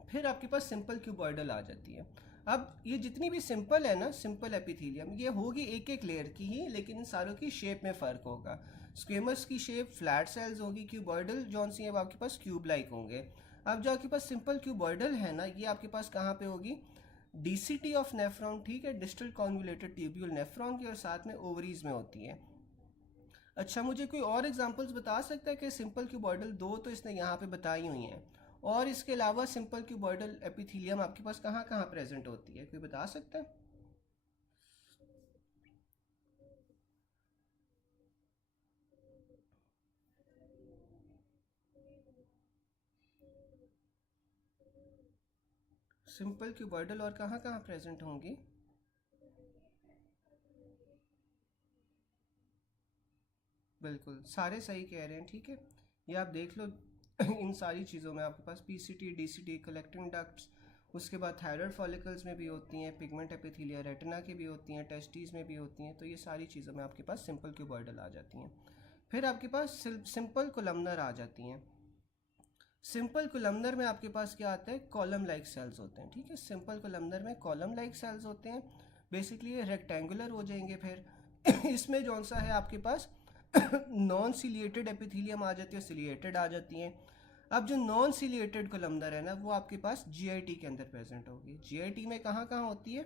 फिर आपके पास सिंपल क्यूबॉइडल आ जाती है। अब ये जितनी भी सिंपल है ना, सिंपल एपिथीलियम, ये होगी एक एक लेयर की ही, लेकिन इन सारों की शेप में फ़र्क होगा। स्क्वेमस की शेप फ्लैट सेल्स होगी, क्यूबॉइडल जौन सी है वो आपके पास क्यूब लाइक होंगे। अब जो आपके पास सिंपल क्यूबॉइडल है ना, ये आपके पास कहाँ पे होगी, डीसीटी ऑफ नेफ्रॉन, ठीक है, डिस्टल कॉन्वुलेटेड ट्यूब्यूल नेफ्रॉन की, और साथ में ओवरीज में होती है। अच्छा, मुझे कोई और एग्जांपल्स बता सकता है कि सिंपल क्यूबॉइडल, दो तो इसने यहाँ पे बताई हुई हैं, और इसके अलावा सिंपल क्यूबॉइडल एपिथीलियम आपके पास कहाँ कहाँ प्रेजेंट होती है, कोई बता सकता है? सिंपल क्यूबॉइडल और कहाँ कहाँ प्रेजेंट होंगी? बिल्कुल सारे सही कह रहे हैं, ठीक है। ये आप देख लो इन सारी चीज़ों में आपके पास पीसीटी, डीसीटी, कलेक्टिंग डक्ट्स, उसके बाद थायराइड फॉलिकल्स में भी होती हैं, पिगमेंट एपिथीलिया रेटिना की भी होती हैं, टेस्टीज में भी होती हैं। तो ये सारी चीज़ों में आपके पास सिंपल क्यूबॉइडल आ जाती हैं। फिर आपके पास सिंपल कोलमनर आ जाती हैं। सिंपल कोलमनर में आपके पास क्या आता है, कॉलम लाइक सेल्स होते हैं, ठीक है। सिंपल कोलमनर में कॉलम लाइक सेल्स होते हैं, बेसिकली ये रेक्टेंगुलर हो जाएंगे। फिर इसमें जौन सा है आपके पास नॉन सिलिएटेड एपिथीलियम आ जाती है, सिलिएटेड आ जाती हैं। अब जो नॉन सिलिएटेड कोलमनर है ना, वो आपके पास जीआईटी के अंदर प्रेजेंट होगी। जीआईटी में कहाँ कहाँ होती है,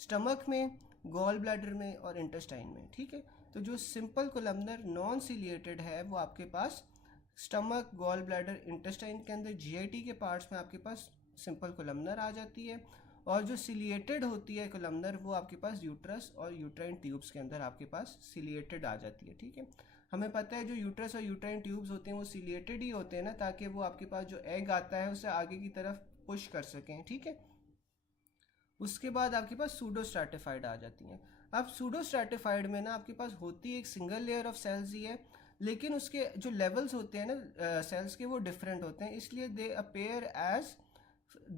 स्टमक में, गॉल ब्लैडर में और इंटेस्टाइन में, ठीक है। तो जो सिंपल कोलमनर नॉन सिलिएटेड है वो आपके पास स्टमक, गॉल ब्लैडर, इंटेस्टाइन के अंदर जीआईटी के पार्ट्स में आपके पास सिंपल कोलमनर आ जाती है। और जो सिलिएटेड होती है कोलमनर वो आपके पास यूट्रस और यूट्राइन ट्यूब्स के अंदर आपके पास सिलिएटेड आ जाती है, ठीक है। हमें पता है जो यूट्रस और यूट्राइन ट्यूब्स होते हैं वो सिलिएटेड ही होते हैं ना, ताकि वो आपके पास जो एग आता है उसे आगे की तरफ पुश कर सकें, ठीक है। उसके बाद आपके पास सूडो स्ट्रैटिफाइड आ जाती हैं। अब सूडो स्ट्रैटिफाइड में ना आपके पास होती है एक सिंगल लेयर ऑफ सेल्स ही है, लेकिन उसके जो लेवल्स होते हैं ना सेल्स के वो डिफरेंट होते हैं, इसलिए they appear as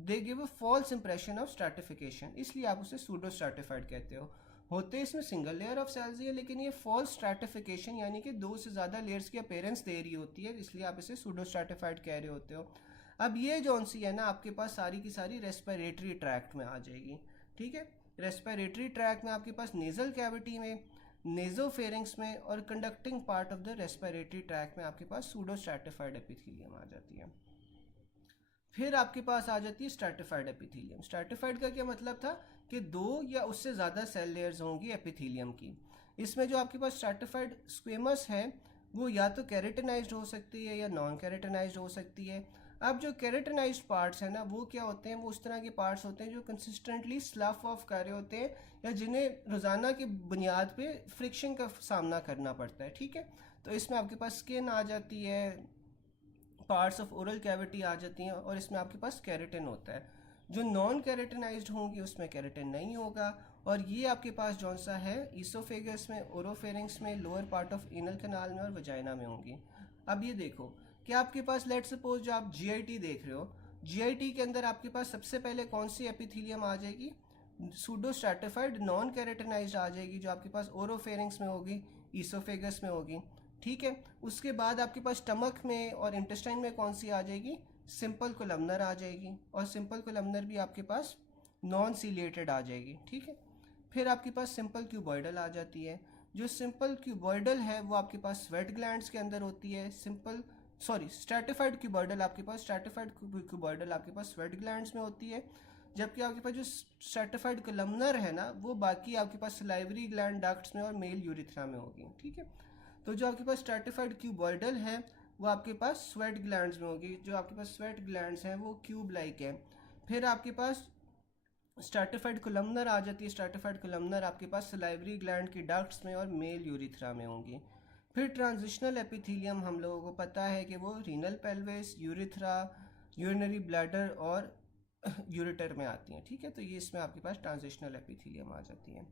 they give a false impression of stratification, इसलिए आप उसे सूडो स्ट्रैटिफाइड कहते हो। होते इसमें सिंगल लेयर ऑफ सेल्स ही है, लेकिन ये फॉल्स स्ट्रैटिफिकेशन यानी कि दो से ज़्यादा लेयर्स की अपेयरेंस दे रही होती है, इसलिए आप इसे सूडो स्ट्रैटिफाइड कह रहे होते हो। अब ये जौन सी है ना आपके पास सारी की सारी रेस्पिरेटरी ट्रैक्ट में आ जाएगी, ठीक है। रेस्पिरेटरी ट्रैक्ट में आपके पास नेजल कैविटी में, नेजोफेरिंग्स में और conducting part of the respiratory tract में आपके पास सूडो स्ट्रैटिफाइड एपिथेलियम आ जाती है। फिर आपके पास आ जाती है स्ट्रैटिफाइड एपिथेलियम। स्ट्रैटिफाइड का क्या मतलब था कि दो या उससे ज़्यादा सेल लेयर्स होंगी एपिथेलियम की। इसमें जो आपके पास स्ट्रैटिफाइड स्क्वेमस है वो या तो कैरेटिनाइज्ड हो सकती है या नॉन कैरेटिनाइज्ड हो सकती है। अब जो कैरेटिनाइज्ड पार्ट्स हैं ना वो क्या होते हैं, वो उस तरह के पार्ट्स होते हैं जो कंसिस्टेंटली स्लफ ऑफ कर रहे होते हैं या जिन्हें रोज़ाना की बुनियाद पे फ्रिक्शन का सामना करना पड़ता है, ठीक है। तो इसमें आपके पास स्किन आ जाती है, पार्ट्स ऑफ ओरल कैविटी आ जाती हैं और इसमें आपके पास कैरेटिन होता है। जो नॉन कैरेटिनाइज्ड होंगी उसमें कैरेटिन नहीं होगा, और ये आपके पास जौन सा है ईसोफेगस में, ओरोफेरिंग्स में, lower part of anal canal में और वजाइना में होंगी। अब ये देखो कि आपके पास लेट सपोज जो आप जीआईटी देख रहे हो, जीआईटी के अंदर आपके पास सबसे पहले कौन सी एपिथेलियम आ जाएगी, सूडो स्ट्रैटिफाइड नॉन कैरेटिनाइज्ड आ जाएगी, जो आपके पास ओरोफेरिंग्स में होगी, ईसोफेगस में होगी, ठीक है। उसके बाद आपके पास स्टमक में और इंटेस्टाइन में कौन सी आ जाएगी, सिंपल कोलमनर आ जाएगी, और सिंपल कोलमनर भी आपके पास नॉन सीलिएटेड आ जाएगी, ठीक है। फिर आपके पास सिंपल क्यूबॉइडल आ जाती है। जो सिंपल क्यूबॉइडल है वो आपके पास स्वेट ग्लैंड्स के अंदर होती है। स्ट्रैटिफाइड क्यूबॉइडल आपके पास स्वेट ग्लैंड्स में होती है, जबकि आपके पास जो स्ट्रैटिफाइड कोलमनर है ना वो बाकी आपके पास सलाइवरी ग्लैंड डक्ट्स में और मेल यूरिथ्रा में होगी, ठीक है। तो जो आपके पास स्ट्रैटिफाइड क्यूबॉइडल है वो आपके पास स्वेट ग्लैंड्स में होगी, जो आपके पास स्वेट ग्लैंड्स हैं वो क्यूब लाइक है। फिर आपके पास स्ट्रैटिफाइड कोलमनर आ जाती है। स्ट्रैटिफाइड कोलमनर आपके पास सलाइवरी ग्लैंड की डक्ट्स में और मेल यूरिथ्रा में होंगी। फिर ट्रांजिशनल एपिथेलियम हम लोगों को पता है कि वो renal pelvis, urethra, urinary bladder और यूरेटर में आती हैं, ठीक है। तो ये इसमें आपके पास ट्रांजिशनल एपिथेलियम आ जाती है।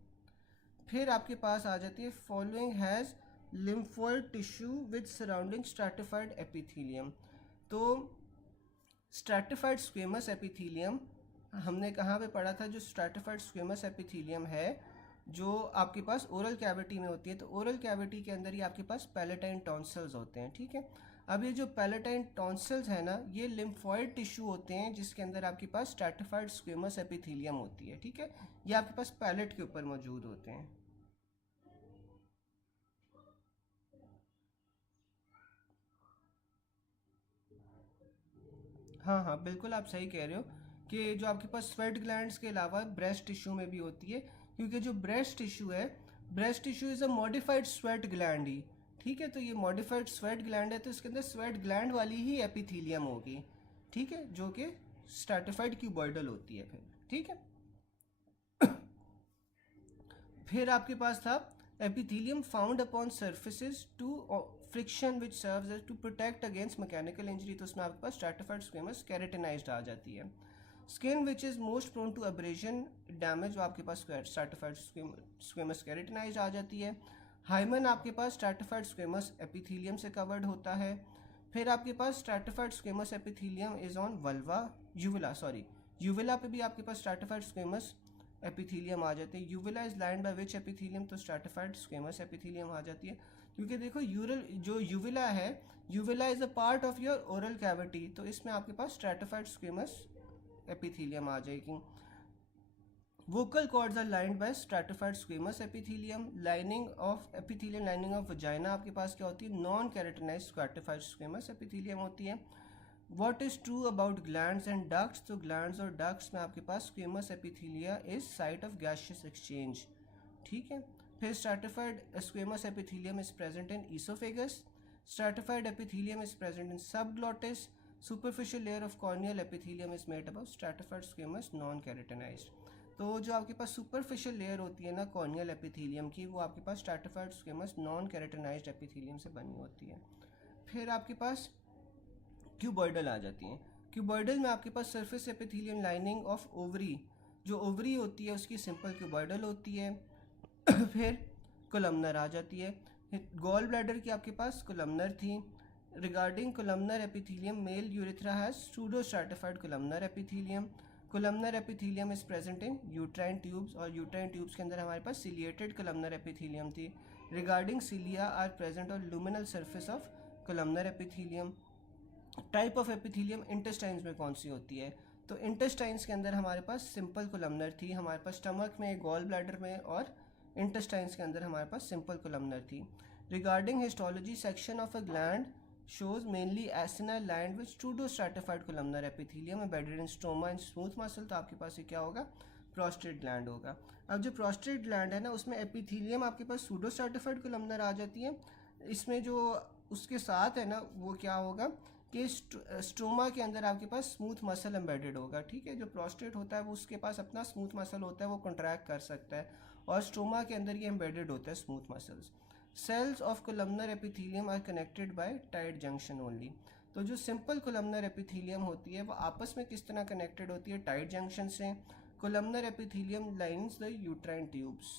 फिर आपके पास आ जाती है following has lymphoid tissue with surrounding stratified epithelium. तो स्ट्रैटिफाइड स्क्वेमस एपिथेलियम हमने कहाँ पे पढ़ा था, जो स्ट्रैटिफाइड स्क्वेमस एपिथेलियम है जो आपके पास ओरल कैविटी में होती है। तो ओरल कैविटी के अंदर ही आपके पास पैलेटाइन टॉन्सिल्स होते हैं, ठीक है। अब ये जो पैलेटाइन टॉन्सिल्स है ना ये लिम्फोइड टिश्यू होते हैं जिसके अंदर आपके पास स्ट्रैटिफाइड स्क्वेमस एपिथेलियम होती है, ठीक है। ये आपके पास पैलेट के ऊपर मौजूद होते हैं। हाँ हाँ बिल्कुल आप सही कह रहे हो कि जो आपके पास स्वेट ग्लैंड्स के अलावा ब्रेस्ट टिश्यू में भी होती है, क्योंकि जो ब्रेस्ट टिश्यू है, breast tissue is a modified sweat gland ही, ठीक है। तो ये मॉडिफाइड स्वेट ग्लैंड है तो इसके अंदर स्वेट ग्लैंड वाली ही एपिथेलियम होगी, ठीक है, जो कि स्ट्रैटिफाइड क्यूबॉइडल होती है फिर, ठीक है। फिर आपके पास था epithelium found upon surfaces to friction which serves to protect against mechanical injury. तो उसमें आपके पास स्ट्रैटिफाइड स्क्वेमस कैरेटिनाइज्ड आ जाती है। Skin which is most prone to abrasion damage, वो आपके पास स्ट्रैटिफाइड स्क्वेमस कैरेटिनाइज्ड आ जाती है। हाइमन आपके पास स्ट्रैटिफाइड स्क्वेमस एपिथेलियम से कवर्ड होता है। फिर आपके पास stratified squamous epithelium is on uvula पे भी आपके पास स्ट्रैटिफाइड स्क्वेमस एपिथेलियम आ जाते हैं। Uvula is lined by which epithelium, तो स्ट्रैटिफाइड स्क्वेमस एपिथेलियम आ जाती है। क्योंकि देखो जो यूविला है, uvula is a part of your oral cavity, तो इसमें आपके पास स्ट्रैटिफाइड स्क्वेमस एपिथेलियम आ जाएगी। Vocal cords are lined by stratified squamous epithelium. Lining of vagina आपके पास क्या होती है, non keratinized stratified squamous epithelium होती है। What is true about glands and ducts, तो ग्लैंड्स और डक्ट्स में आपके पास squamous epithelia is site of gaseous exchange, ठीक है। फिर stratified squamous epithelium is present in oesophagus. Stratified epithelium is present in subglottis. Superficial layer of corneal epithelium is made up of stratified squamous non keratinized. तो जो आपके पास superficial layer होती है ना corneal epithelium की, वो आपके पास stratified squamous non keratinized epithelium से बनी होती है। फिर आपके पास क्यूबॉइडल आ जाती हैं। क्यूबॉइडल में आपके पास surface epithelium lining of ovary, जो ओवरी होती है उसकी सिंपल क्यूबॉइडल होती है। फिर कोलमनर आ जाती है। गॉल ब्लैडर की आपके पास कोलमनर थी। Regarding columnar epithelium, male urethra has pseudo stratified columnar epithelium. Columnar epithelium is present in uterine tubes, और यूट्राइन ट्यूब्स के अंदर हमारे पास सिलिएटेड कोलमनर एपिथेलियम थी। Regarding cilia are present on luminal surface of columnar epithelium. Type of epithelium intestines में कौन सी होती है? तो इंटेस्टाइन्स के अंदर हमारे पास सिंपल कोलमनर थी, हमारे पास स्टमक में, गॉल ब्लैडर में, और इंटेस्टाइन्स के अंदर हमारे पास सिंपल कोलमनर थी। Regarding histology, section of a gland shows mainly acinar lined with pseudo-stratified columnar epithelium embedded in stroma and smooth muscle। तो आपके पास ये क्या होगा? प्रोस्टेट ग्लैंड होगा। अब जो प्रोस्टेट ग्लैंड है ना, उसमें एपिथेलियम आपके पास सूडो स्ट्रैटिफाइड कोलमनर आ जाती है। इसमें जो उसके साथ है ना, वो क्या होगा कि स्ट्रोमा के अंदर आपके पास स्मूथ मसल एम्बेडेड होगा। ठीक है, जो प्रोस्टेट होता है वो उसके पास अपना स्मूथ मसल होता है, वो कॉन्ट्रैक्ट कर सकता है, और स्ट्रोमा के अंदर ये एम्बेडेड होता है smooth muscles. Cells of columnar epithelium are connected by tight junction only. तो जो सिंपल कोलमनर एपिथेलियम होती है वो आपस में किस तरह कनेक्टेड होती है? टाइट जंक्शन से। Columnar epithelium lines the uterine tubes.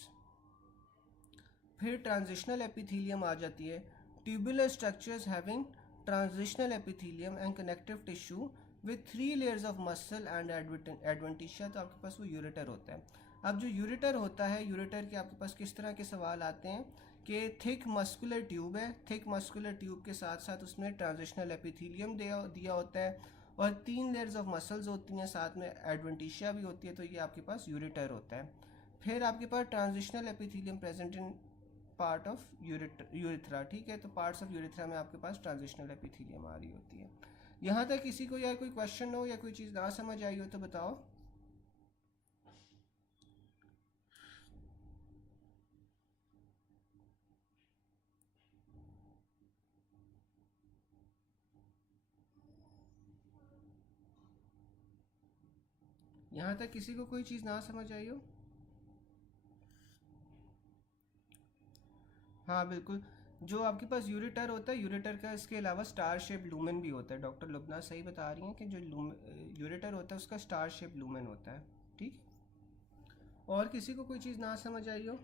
फिर ट्रांजिशनल एपिथेलियम आ जाती है। Tubular structures having transitional epithelium and connective tissue with 3 layers of muscle and adventitia. तो आपके पास वो यूरेटर होता है। अब जो यूरेटर होता है, यूरेटर के आपके पास किस तरह के सवाल आते हैं कि थिक मस्कुलर ट्यूब है, थिक मस्कुलर ट्यूब के साथ साथ उसमें ट्रांजिशनल एपिथेलियम दिया होता है, और 3 लेयर्स ऑफ मसल्स होती हैं, साथ में एडवेंटिशिया भी होती है। तो ये आपके पास यूरेटर होता है। फिर आपके पास transitional epithelium present in part of urethra. ठीक है, तो पार्ट्स ऑफ यूरेथ्रा में आपके पास ट्रांजिशनल एपिथेलियम आ रही होती है। यहाँ तक किसी को या कोई क्वेश्चन हो या कोई चीज़ ना समझ आई हो तो बताओ। यहाँ तक किसी को कोई चीज़ ना समझ आई हो? हाँ बिल्कुल, जो आपके पास यूरेटर होता है, यूरेटर का इसके अलावा स्टार शेप लूमेन भी होता है। डॉक्टर लुबना सही बता रही हैं कि जो यूरेटर होता है उसका स्टार शेप लूमेन होता है। ठीक, और किसी को कोई चीज़ ना समझ आई हो?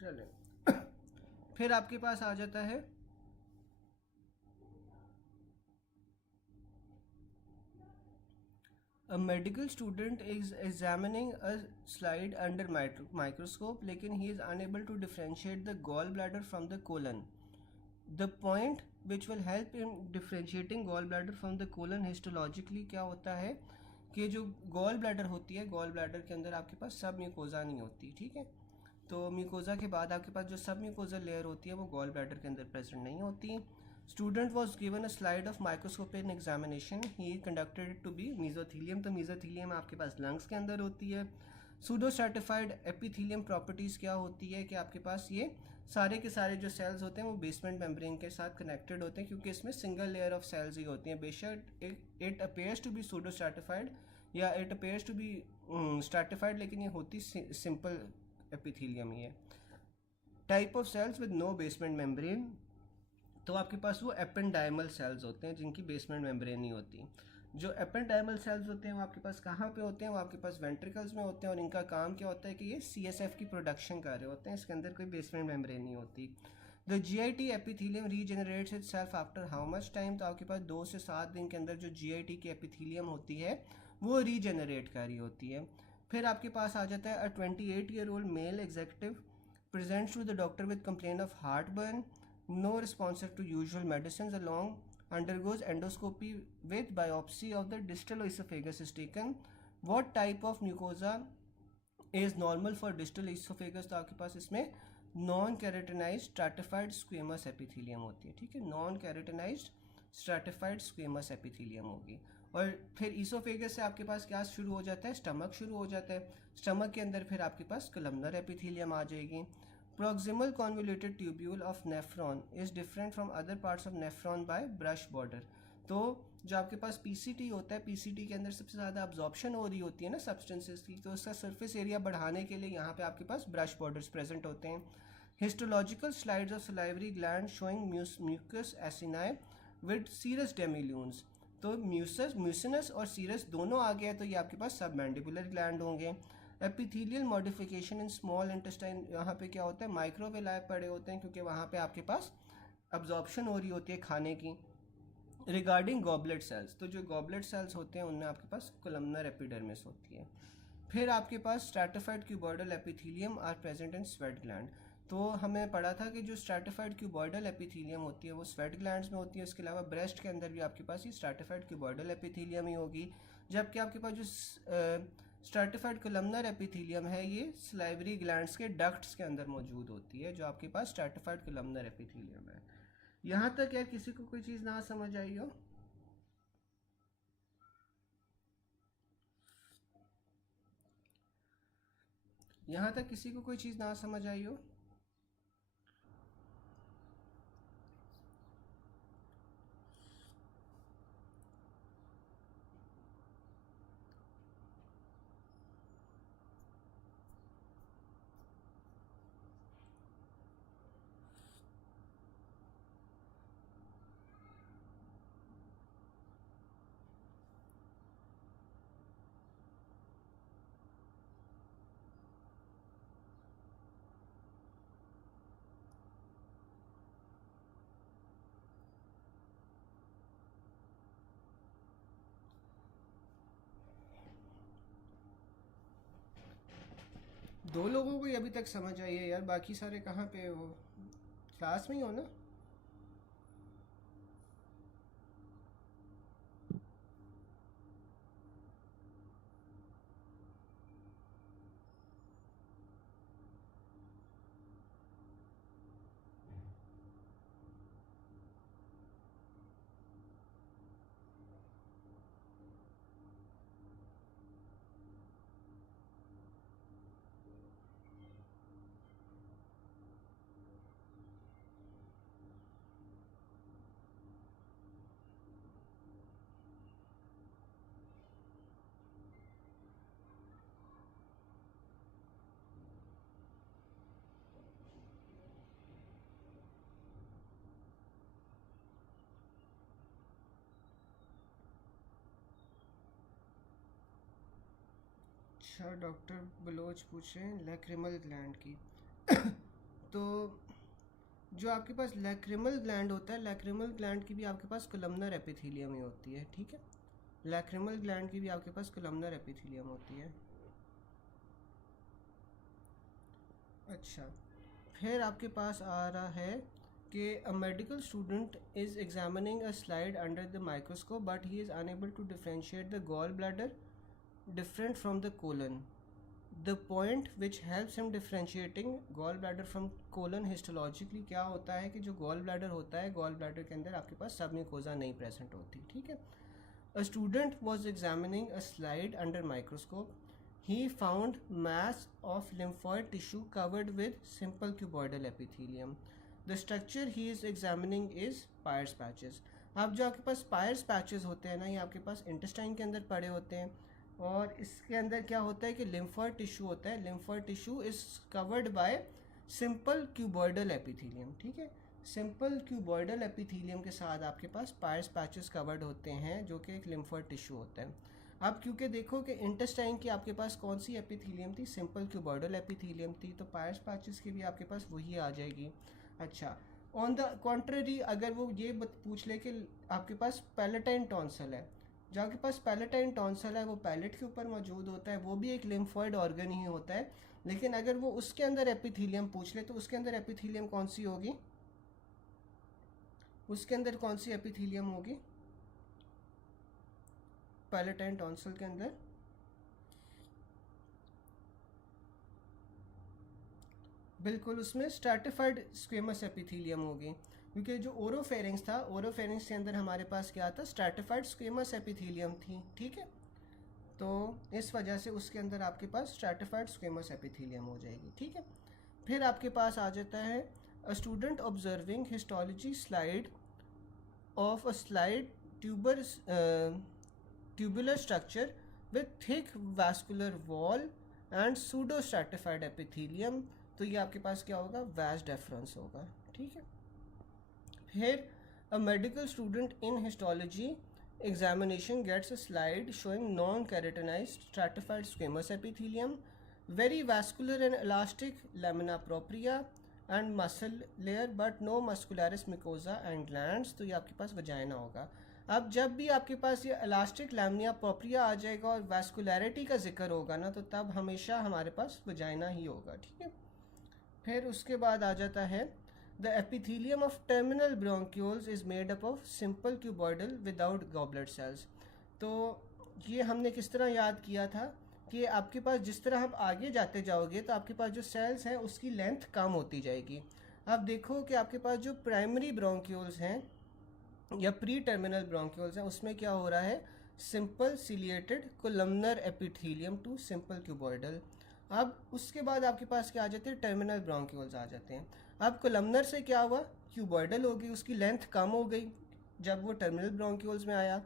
चले, फिर आपके पास आ जाता है A medical student is examining a slide under microscope, लेकिन he is unable to differentiate the gallbladder from the colon. The point which will help in differentiating gallbladder from the colon histologically क्या होता है कि जो gall bladder होती है, gall bladder के अंदर आपके पास सब म्यूकोजा नहीं होती। ठीक है, तो म्यूकोजा के बाद आपके पास जो सब म्यूकोजल लेयर होती है वो गॉल ब्लैडर के अंदर प्रेजेंट नहीं होती। Student was given a slide of microscope in examination, he conducted it to be mesothelium. तो मीजोथीलियम आपके पास लंग्स के अंदर होती है। सूडो स्ट्रैटिफाइड एपिथेलियम प्रॉपर्टीज़ क्या होती है कि आपके पास ये सारे के सारे जो सेल्स होते हैं वो बेसमेंट मेम्ब्रेन के साथ कनेक्टेड होते हैं, क्योंकि इसमें सिंगल लेयर ऑफ सेल्स ही होती हैं। बेशक it appears to be pseudo stratified या it appears to be stratified, लेकिन ये होती सिंपल एपिथेलियम ही है। Type of cells with no basement membrane, तो आपके पास वो एपेंडाइमल सेल्स होते हैं जिनकी बेसमेंट मेम्ब्रेन नहीं होती। जो एपेंडाइमल सेल्स होते हैं वो आपके पास कहाँ पे होते हैं? वो आपके पास वेंट्रिकल्स में होते हैं, और इनका काम क्या होता है कि ये CSF की प्रोडक्शन कर रहे होते हैं। इसके अंदर कोई बेसमेंट मेम्ब्रेन नहीं होती। The GIT epithelium regenerates itself after how much time, तो आपके पास 2 से 7 दिन के अंदर जो GIT की एपिथेलियम होती है वो रीजनरेट कर रही होती है। फिर आपके पास आ जाता है a 28-year-old male executive presents to the doctor with complaint of heartburn, no responsive to usual medicines, along undergoes endoscopy with biopsy of the distal esophagus is taken. What type of mucosa is normal for distal esophagus? तो आपके पास इसमें non keratinized stratified squamous epithelium होती है। ठीक है, non keratinized stratified squamous epithelium होगी। और फिर ईसोफेगस से आपके पास क्या शुरू हो जाता है? स्टमक शुरू हो जाता है। स्टमक के अंदर फिर आपके पास कोलमनर एपिथेलियम आ जाएगी। Proximal convoluted tubule of nephron is different from other parts of nephron by brush border। तो जो आपके पास पीसीटी होता है, पीसीटी के अंदर सबसे ज़्यादा अब्जॉर्प्शन हो रही होती है ना सब्सटेंसेस की, तो उसका सरफेस एरिया बढ़ाने के लिए यहाँ पे आपके पास ब्रश बॉर्डर्स प्रेजेंट होते हैं। Histological slides of salivary gland showing mucous acini with serous demilunes. तो म्यूसिनस और सीरस दोनों आ गया, तो ये आपके पास सब मैंडिबुलर ग्लैंड होंगे। Epithelial modification in small intestine, यहाँ पे क्या होता है, माइक्रोवेलाई पड़े होते हैं, क्योंकि वहाँ पे आपके पास अब्जॉर्प्शन हो रही होती है खाने की। रिगार्डिंग गॉबलेट सेल्स, तो जो गॉबलेट सेल्स होते हैं उनमें आपके पास कोलमनर एपिडर्मिस होती है। फिर आपके पास stratified cuboidal epithelium are present in sweat gland. तो हमें पढ़ा था कि जो स्ट्रैटिफाइड क्यूबॉइडल एपिथेलियम होती है वो स्वेट ग्लैंड्स में होती है, इसके अलावा ब्रेस्ट के अंदर भी आपके पास ये स्ट्रैटिफाइड क्यूबॉइडल एपिथेलियम ही होगी। जबकि आपके पास जो स्ट्रैटिफाइड कोलमनर एपिथेलियम है ये सलाइवरी ग्लैंड्स के डक्ट्स के अंदर मौजूद होती है, जो आपके पास स्ट्रैटिफाइड कोलमनर एपिथेलियम है। यहाँ तक यार किसी को कोई चीज़ ना समझ आई हो? यहाँ तक किसी को कोई चीज़ ना समझ आई हो? दो लोगों को ही अभी तक समझ आई है यार, बाकी सारे कहाँ पे हो? क्लास में ही हो ना? अच्छा, डॉक्टर बलोच पूछ रहे हैं लैक्रिमल ग्लैंड की। तो जो आपके पास लैक्रिमल ग्लैंड होता है, लैक्रिमल ग्लैंड की भी आपके पास कोलमनर एपिथेलियम ही होती है, ठीक है। लैक्रिमल ग्लैंड की भी आपके पास कोलमनर एपिथेलियम होती है। अच्छा, फिर आपके पास आ रहा है कि a medical student is examining a slide under the microscope but he is unable to differentiate the gall bladder different from the colon. The point which helps him differentiating gallbladder from colon histologically क्या होता है कि जो gall bladder होता है, gall bladder के अंदर आपके पास सब म्यूकोजा नहीं प्रेजेंट होती, ठीक है। A student was examining a slide under microscope. He found mass of lymphoid tissue covered with simple cuboidal epithelium. The structure he is examining is Peyer's patches. अब जो आपके पास Peyer's patches होते हैं ना, ये आपके पास इंटेस्टाइन के अंदर पड़े होते हैं, और इसके अंदर क्या होता है कि लिम्फॉइड टिश्यू होता है। Lymphoid tissue is covered by simple cuboidal epithelium, ठीक है। सिंपल क्यूबॉइडल एपिथेलियम के साथ आपके पास पायर्स पैचेस कवर्ड होते हैं, जो कि एक लिम्फॉइड टिश्यू होता है। अब क्योंकि देखो कि इंटेस्टाइन की आपके पास कौन सी एपिथेलियम थी, सिंपल क्यूबॉइडल एपिथेलियम थी, तो पायर्स पैचेस की भी आपके पास वही आ जाएगी। अच्छा, ऑन द कॉन्ट्ररी अगर वो ये पूछ ले कि आपके पास पैलेटाइन टॉन्सल है, जो आपके पास पैलेटाइन टॉन्सल है वो पैलेट के ऊपर मौजूद होता है, वो भी एक लिम्फॉइड ऑर्गन ही होता है, लेकिन अगर वो उसके अंदर एपिथेलियम पूछ ले तो उसके अंदर एपिथेलियम कौन सी होगी, उसके अंदर कौन सी एपिथेलियम होगी पैलेटाइन टॉन्सल के अंदर? बिल्कुल, उसमें स्ट्रैटिफाइड स्क्वेमस एपिथेलियम होगी, क्योंकि जो ओरोफेरिंग्स था, ओरोफेरिंग्स के अंदर हमारे पास क्या था, स्ट्रैटिफाइड स्क्वेमस एपिथेलियम थी, ठीक है। तो इस वजह से उसके अंदर आपके पास स्ट्रैटिफाइड स्क्वेमस एपिथेलियम हो जाएगी, ठीक है। फिर आपके पास आ जाता है a student observing histology slide of a slide tubular structure with thick vascular wall and pseudo stratified epithelium। तो ये आपके पास क्या होगा, vas deferens होगा, ठीक है। फिर a medical student in histology examination gets a slide showing non-keratinized stratified squamous epithelium, very vascular and elastic lamina propria and muscle layer but no muscularis mucosa and glands। तो ये आपके पास vagina होगा। अब जब भी आपके पास ये इलास्टिक लैमिना प्रोप्रिया आ जाएगा और वैस्कुलैरिटी का जिक्र होगा ना, तो तब हमेशा हमारे पास वजाइना ही होगा, ठीक है। फिर उसके बाद आ जाता है the epithelium of terminal bronchioles is made up of simple cuboidal without goblet cells. तो ये हमने किस तरह याद किया था कि आपके पास जिस तरह आप आगे जाते जाओगे तो आपके पास जो सेल्स हैं उसकी लेंथ कम होती जाएगी। अब देखो कि आपके पास जो प्राइमरी ब्रोंक्यूल्स हैं या प्री टर्मिनल ब्रोंक्यूल्स हैं उसमें क्या हो रहा है, simple ciliated columnar epithelium to simple cuboidal. अब उसके बाद आपके पास क्या आ जाते हैं, टर्मिनल ब्रोंक्यूल्स आ जाते हैं। अब कोलमनर से क्या हुआ, क्यूबॉइडल हो गई, उसकी लेंथ कम हो गई जब वो टर्मिनल ब्रोंक्यूल्स में आया।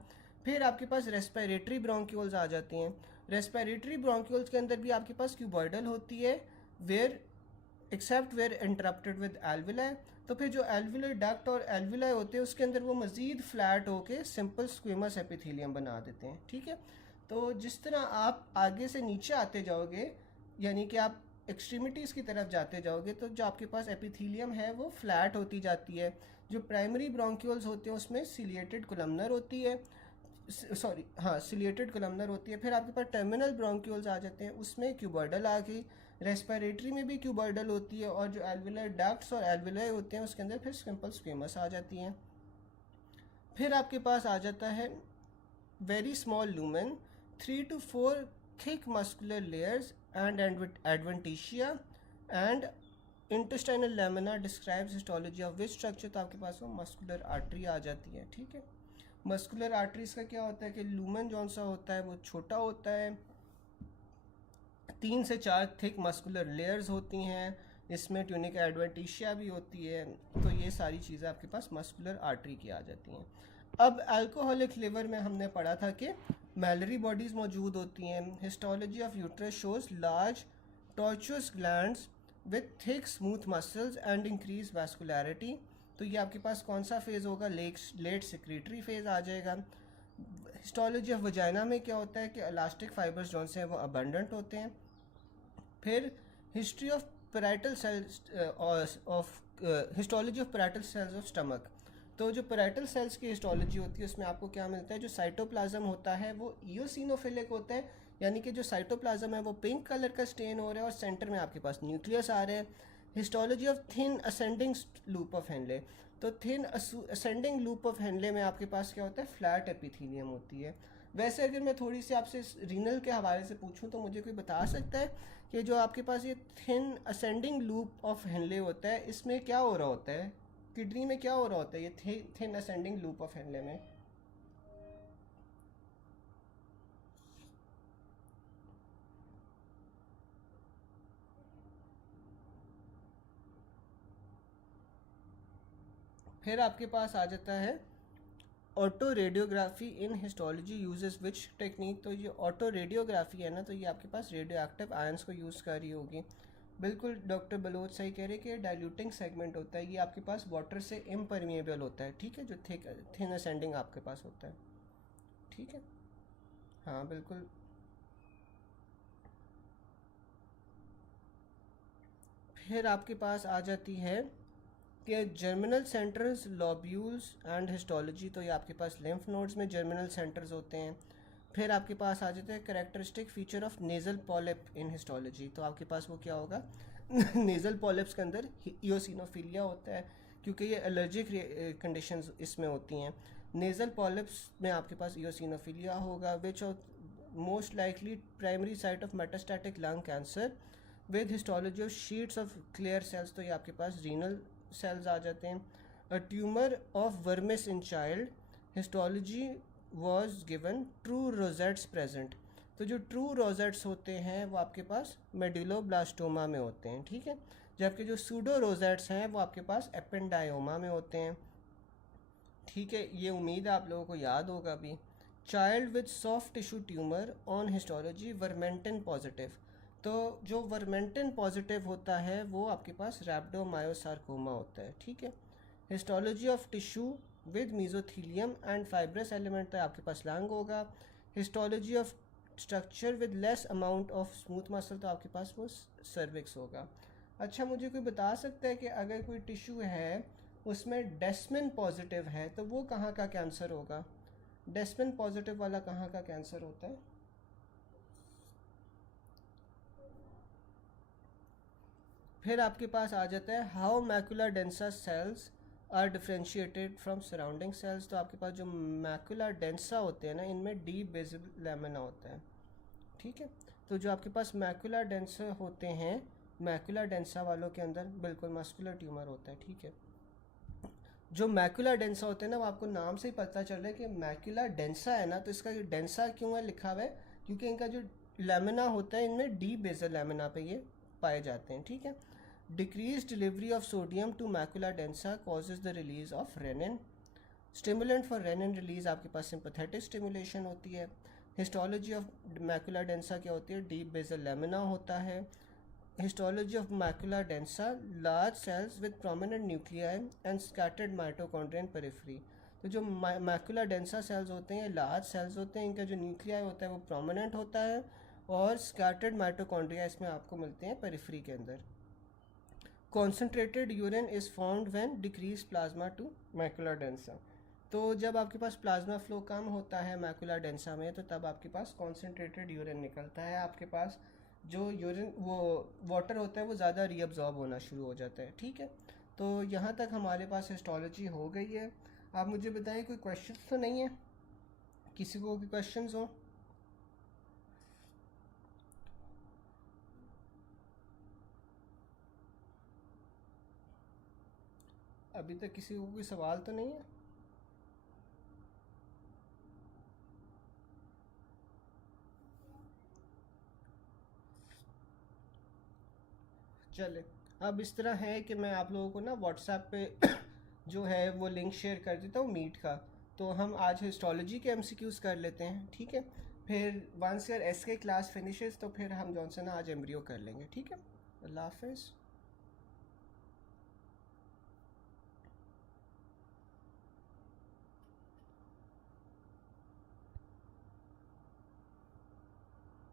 फिर आपके पास रेस्पिरेटरी ब्रोंक्यूल्स आ जाती हैं। रेस्पिरेटरी ब्रोंक्यूल्स के अंदर भी आपके पास क्यूबॉइडल होती है, where except where interrupted with alveoli. तो फिर जो एल्विलर डक्ट और एल्विलाई होते हैं उसके अंदर वो मज़ीद फ्लैट होके सिंपल स्क्वेमस एपिथेलियम बना देते हैं, ठीक है। तो जिस तरह आप आगे से नीचे आते जाओगे, यानी कि आप एक्सट्रीमिटीज़ की तरफ जाते जाओगे, तो जो आपके पास एपिथेलियम है वो फ्लैट होती जाती है। जो प्राइमरी ब्रोंक्यूल्स होते हैं उसमें सिलिएटेड कोलमनर होती है, सिलिएटेड कोलमनर होती है। फिर आपके पास टर्मिनल ब्रोंक्यूल्स आ जाते हैं, उसमें क्यूबॉइडल आ गई। रेस्पिरेटरी में भी क्यूबॉइडल होती है, और जो एल्विलर डक्ट्स और एल्विलाई होते हैं उसके अंदर फिर सिंपल स्क्वेमस आ जाती हैं। फिर आपके पास आ जाता है very small lumen, 3 to 4 thick muscular layers and adventitia and intestinal lamina describes histology of which structure. तो आपके पास वो मस्कुलर आर्टरी आ जाती है, ठीक है। मस्कुलर आर्टरीज का क्या होता है कि लूमेन जौन सा होता है वो छोटा होता है, 3 से 4 थिक मस्कुलर लेयर्स होती हैं, इसमें ट्यूनिक एडवेंटिशिया भी होती है। तो ये सारी चीज़ें आपके पास मस्कुलर आर्टरी की आ जाती हैं। अब अल्कोहलिक लिवर में हमने पढ़ा था कि मैलरी बॉडीज़ मौजूद होती हैं। Histology of uterus shows large tortuous glands with thick smooth muscles and increase vascularity. तो ये आपके पास कौन सा फेज़ होगा, लेट सेक्रेटरी फेज़ आ जाएगा। हिस्टोलॉजी ऑफ वजाइना में क्या होता है कि इलास्टिक फाइबर्स जौन से हैं वो अबंडेंट होते हैं। फिर history of parietal cells histology of parietal cells of stomach. तो जो पैराइटल सेल्स की हिस्टोलॉजी होती है उसमें आपको क्या मिलता है, जो साइटोप्लाज्म होता है वो इओसिनोफिलिक होता है, यानी कि जो साइटोप्लाज्म है वो पिंक कलर का स्टेन हो रहा है और सेंटर में आपके पास न्यूक्लियस आ रहे हैं। Histology of thin ascending loop of Henle. तो thin ascending loop of Henle में आपके पास क्या होता है, फ्लैट एपिथेलियम होती है। वैसे अगर मैं थोड़ी सी आपसे रीनल के हवाले से पूछूं तो मुझे कोई बता सकता है कि जो आपके पास ये thin ascending loop of Henley होता है इसमें क्या हो रहा होता है, किडनी में क्या हो रहा होता है ये thin ascending loop of Henle में? फिर आपके पास आ जाता है auto radiography in histology uses which technique. तो ये ऑटो रेडियोग्राफी है ना, तो ये आपके पास रेडियो एक्टिव आयंस को यूज़ कर रही होगी। बिल्कुल डॉक्टर बलोच सही कह रहे कि डाइल्यूटिंग सेगमेंट होता है, ये आपके पास वाटर से इम्परमिएबल होता है, ठीक है, जो थिन असेंडिंग आपके पास होता है, ठीक है। हाँ बिल्कुल। फिर आपके पास आ जाती है कि जर्मिनल सेंटर्स, लॉब्यूल्स एंड हिस्टोलॉजी। तो ये आपके पास लिम्फ नोड्स में जर्मिनल सेंटर्स होते हैं। फिर आपके पास आ जाते हैं characteristic feature of nasal polyp in histology. तो आपके पास वो क्या होगा नेज़ल पॉलिप्स के अंदर इओसिनोफिलिया होता है, क्योंकि ये एलर्जिक कंडीशंस इसमें होती हैं। नेज़ल पॉलिप्स में आपके पास इओसिनोफिलिया होगा, which most likely primary site of metastatic lung cancer with histology of sheets of clear cells. तो ये आपके पास रीनल सेल्स आ जाते हैं। A tumour of vermis in child, histology was given true rosettes present. तो जो ट्रू रोजेट्स होते हैं वो आपके पास मेडुलोब्लास्टोमा में होते हैं, ठीक है, जबकि जो सूडो रोजेट्स हैं वो आपके पास एपेंडायोमा में होते हैं, ठीक है, ये उम्मीद है आप लोगों को याद होगा भी। Child with soft tissue tumour on histology vimentin positive. तो जो वर्मेंटन पॉजिटिव होता है वो आपके पास रैप्डोमायोसार्कोमा होता है, ठीक है। Histology of tissue with mesothelium and fibrous element तो आपके पास लंग होगा। Histology of structure with less amount of smooth muscle तो आपके पास वो सर्विक्स होगा। अच्छा, मुझे कोई बता सकता है कि अगर कोई टिश्यू है उसमें डेस्मिन पॉजिटिव है तो वो कहाँ का कैंसर होगा? डेस्मिन पॉजिटिव वाला कहाँ का कैंसर होता है? फिर आपके पास आ जाता है how macula densa cells are differentiated from surrounding cells. तो आपके पास जो मैकुला डेंसा होते हैं ना, इनमें डीप बेसल लैमिना होता है, ठीक है। तो जो आपके पास मैकुला डेंसा होते हैं, मैकुला डेंसा वालों के अंदर बिल्कुल मस्कुलर ट्यूमर होता है, ठीक है। जो मैकुला डेंसा होते हैं ना, वो आपको नाम से ही पता चल रहा है कि मैकुला डेंसा है ना, तो इसका डेंसा क्यों है लिखा हुआ है? क्योंकि इनका जो लेमिना होता है इनमें डीप बेसल लेमिना पे ये पाए जाते हैं, ठीक है। Decrease delivery of sodium to macula densa causes the release of renin. Stimulant for renin release आपके पास सिंपैथेटिक स्टिमुलेशन होती है। हिस्टोलॉजी ऑफ मैकुला डेंसा क्या होती है? डीप बेसल लेमिना होता है। Histology of macula densa large cells with prominent nuclei and scattered mitochondria in periphery. तो जो मैकुला डेंसा सेल्स होते हैं, लार्ज सेल्स होते हैं, इनका जो न्यूक्लियाई होता है वो प्रोमिनेंट होता है और स्कैटर्ड माइटोकॉन्ड्रिया इसमें आपको मिलते हैं पेरिफेरी के अंदर। Concentrated urine is found when decrease plasma to macula densa. तो जब आपके पास प्लाज्मा फ्लो कम होता है मैकुला डेंसा में, तो तब आपके पास कॉन्सेंट्रेटेड यूरिन निकलता है। आपके पास जो यूरिन वो वाटर होता है वो ज़्यादा रीअब्जॉर्ब होना शुरू हो जाता है, ठीक है। तो यहाँ तक हमारे पास हिस्टोलॉजी हो गई है। आप मुझे बताएं कोई क्वेश्चन तो नहीं है? किसी को कोई क्वेश्चंस हो? अभी तक किसी को कोई सवाल तो नहीं है? चले, अब इस तरह है कि मैं आप लोगों को ना व्हाट्सएप पे जो है वो लिंक शेयर कर देता हूँ मीट का। तो हम आज हिस्टोलॉजी के एमसीक्यूज़ कर लेते हैं, ठीक है। फिर once your SK class finishes तो फिर हम जॉनसन आज एम्ब्रियो कर लेंगे, ठीक है। अल्लाह हाफिज़।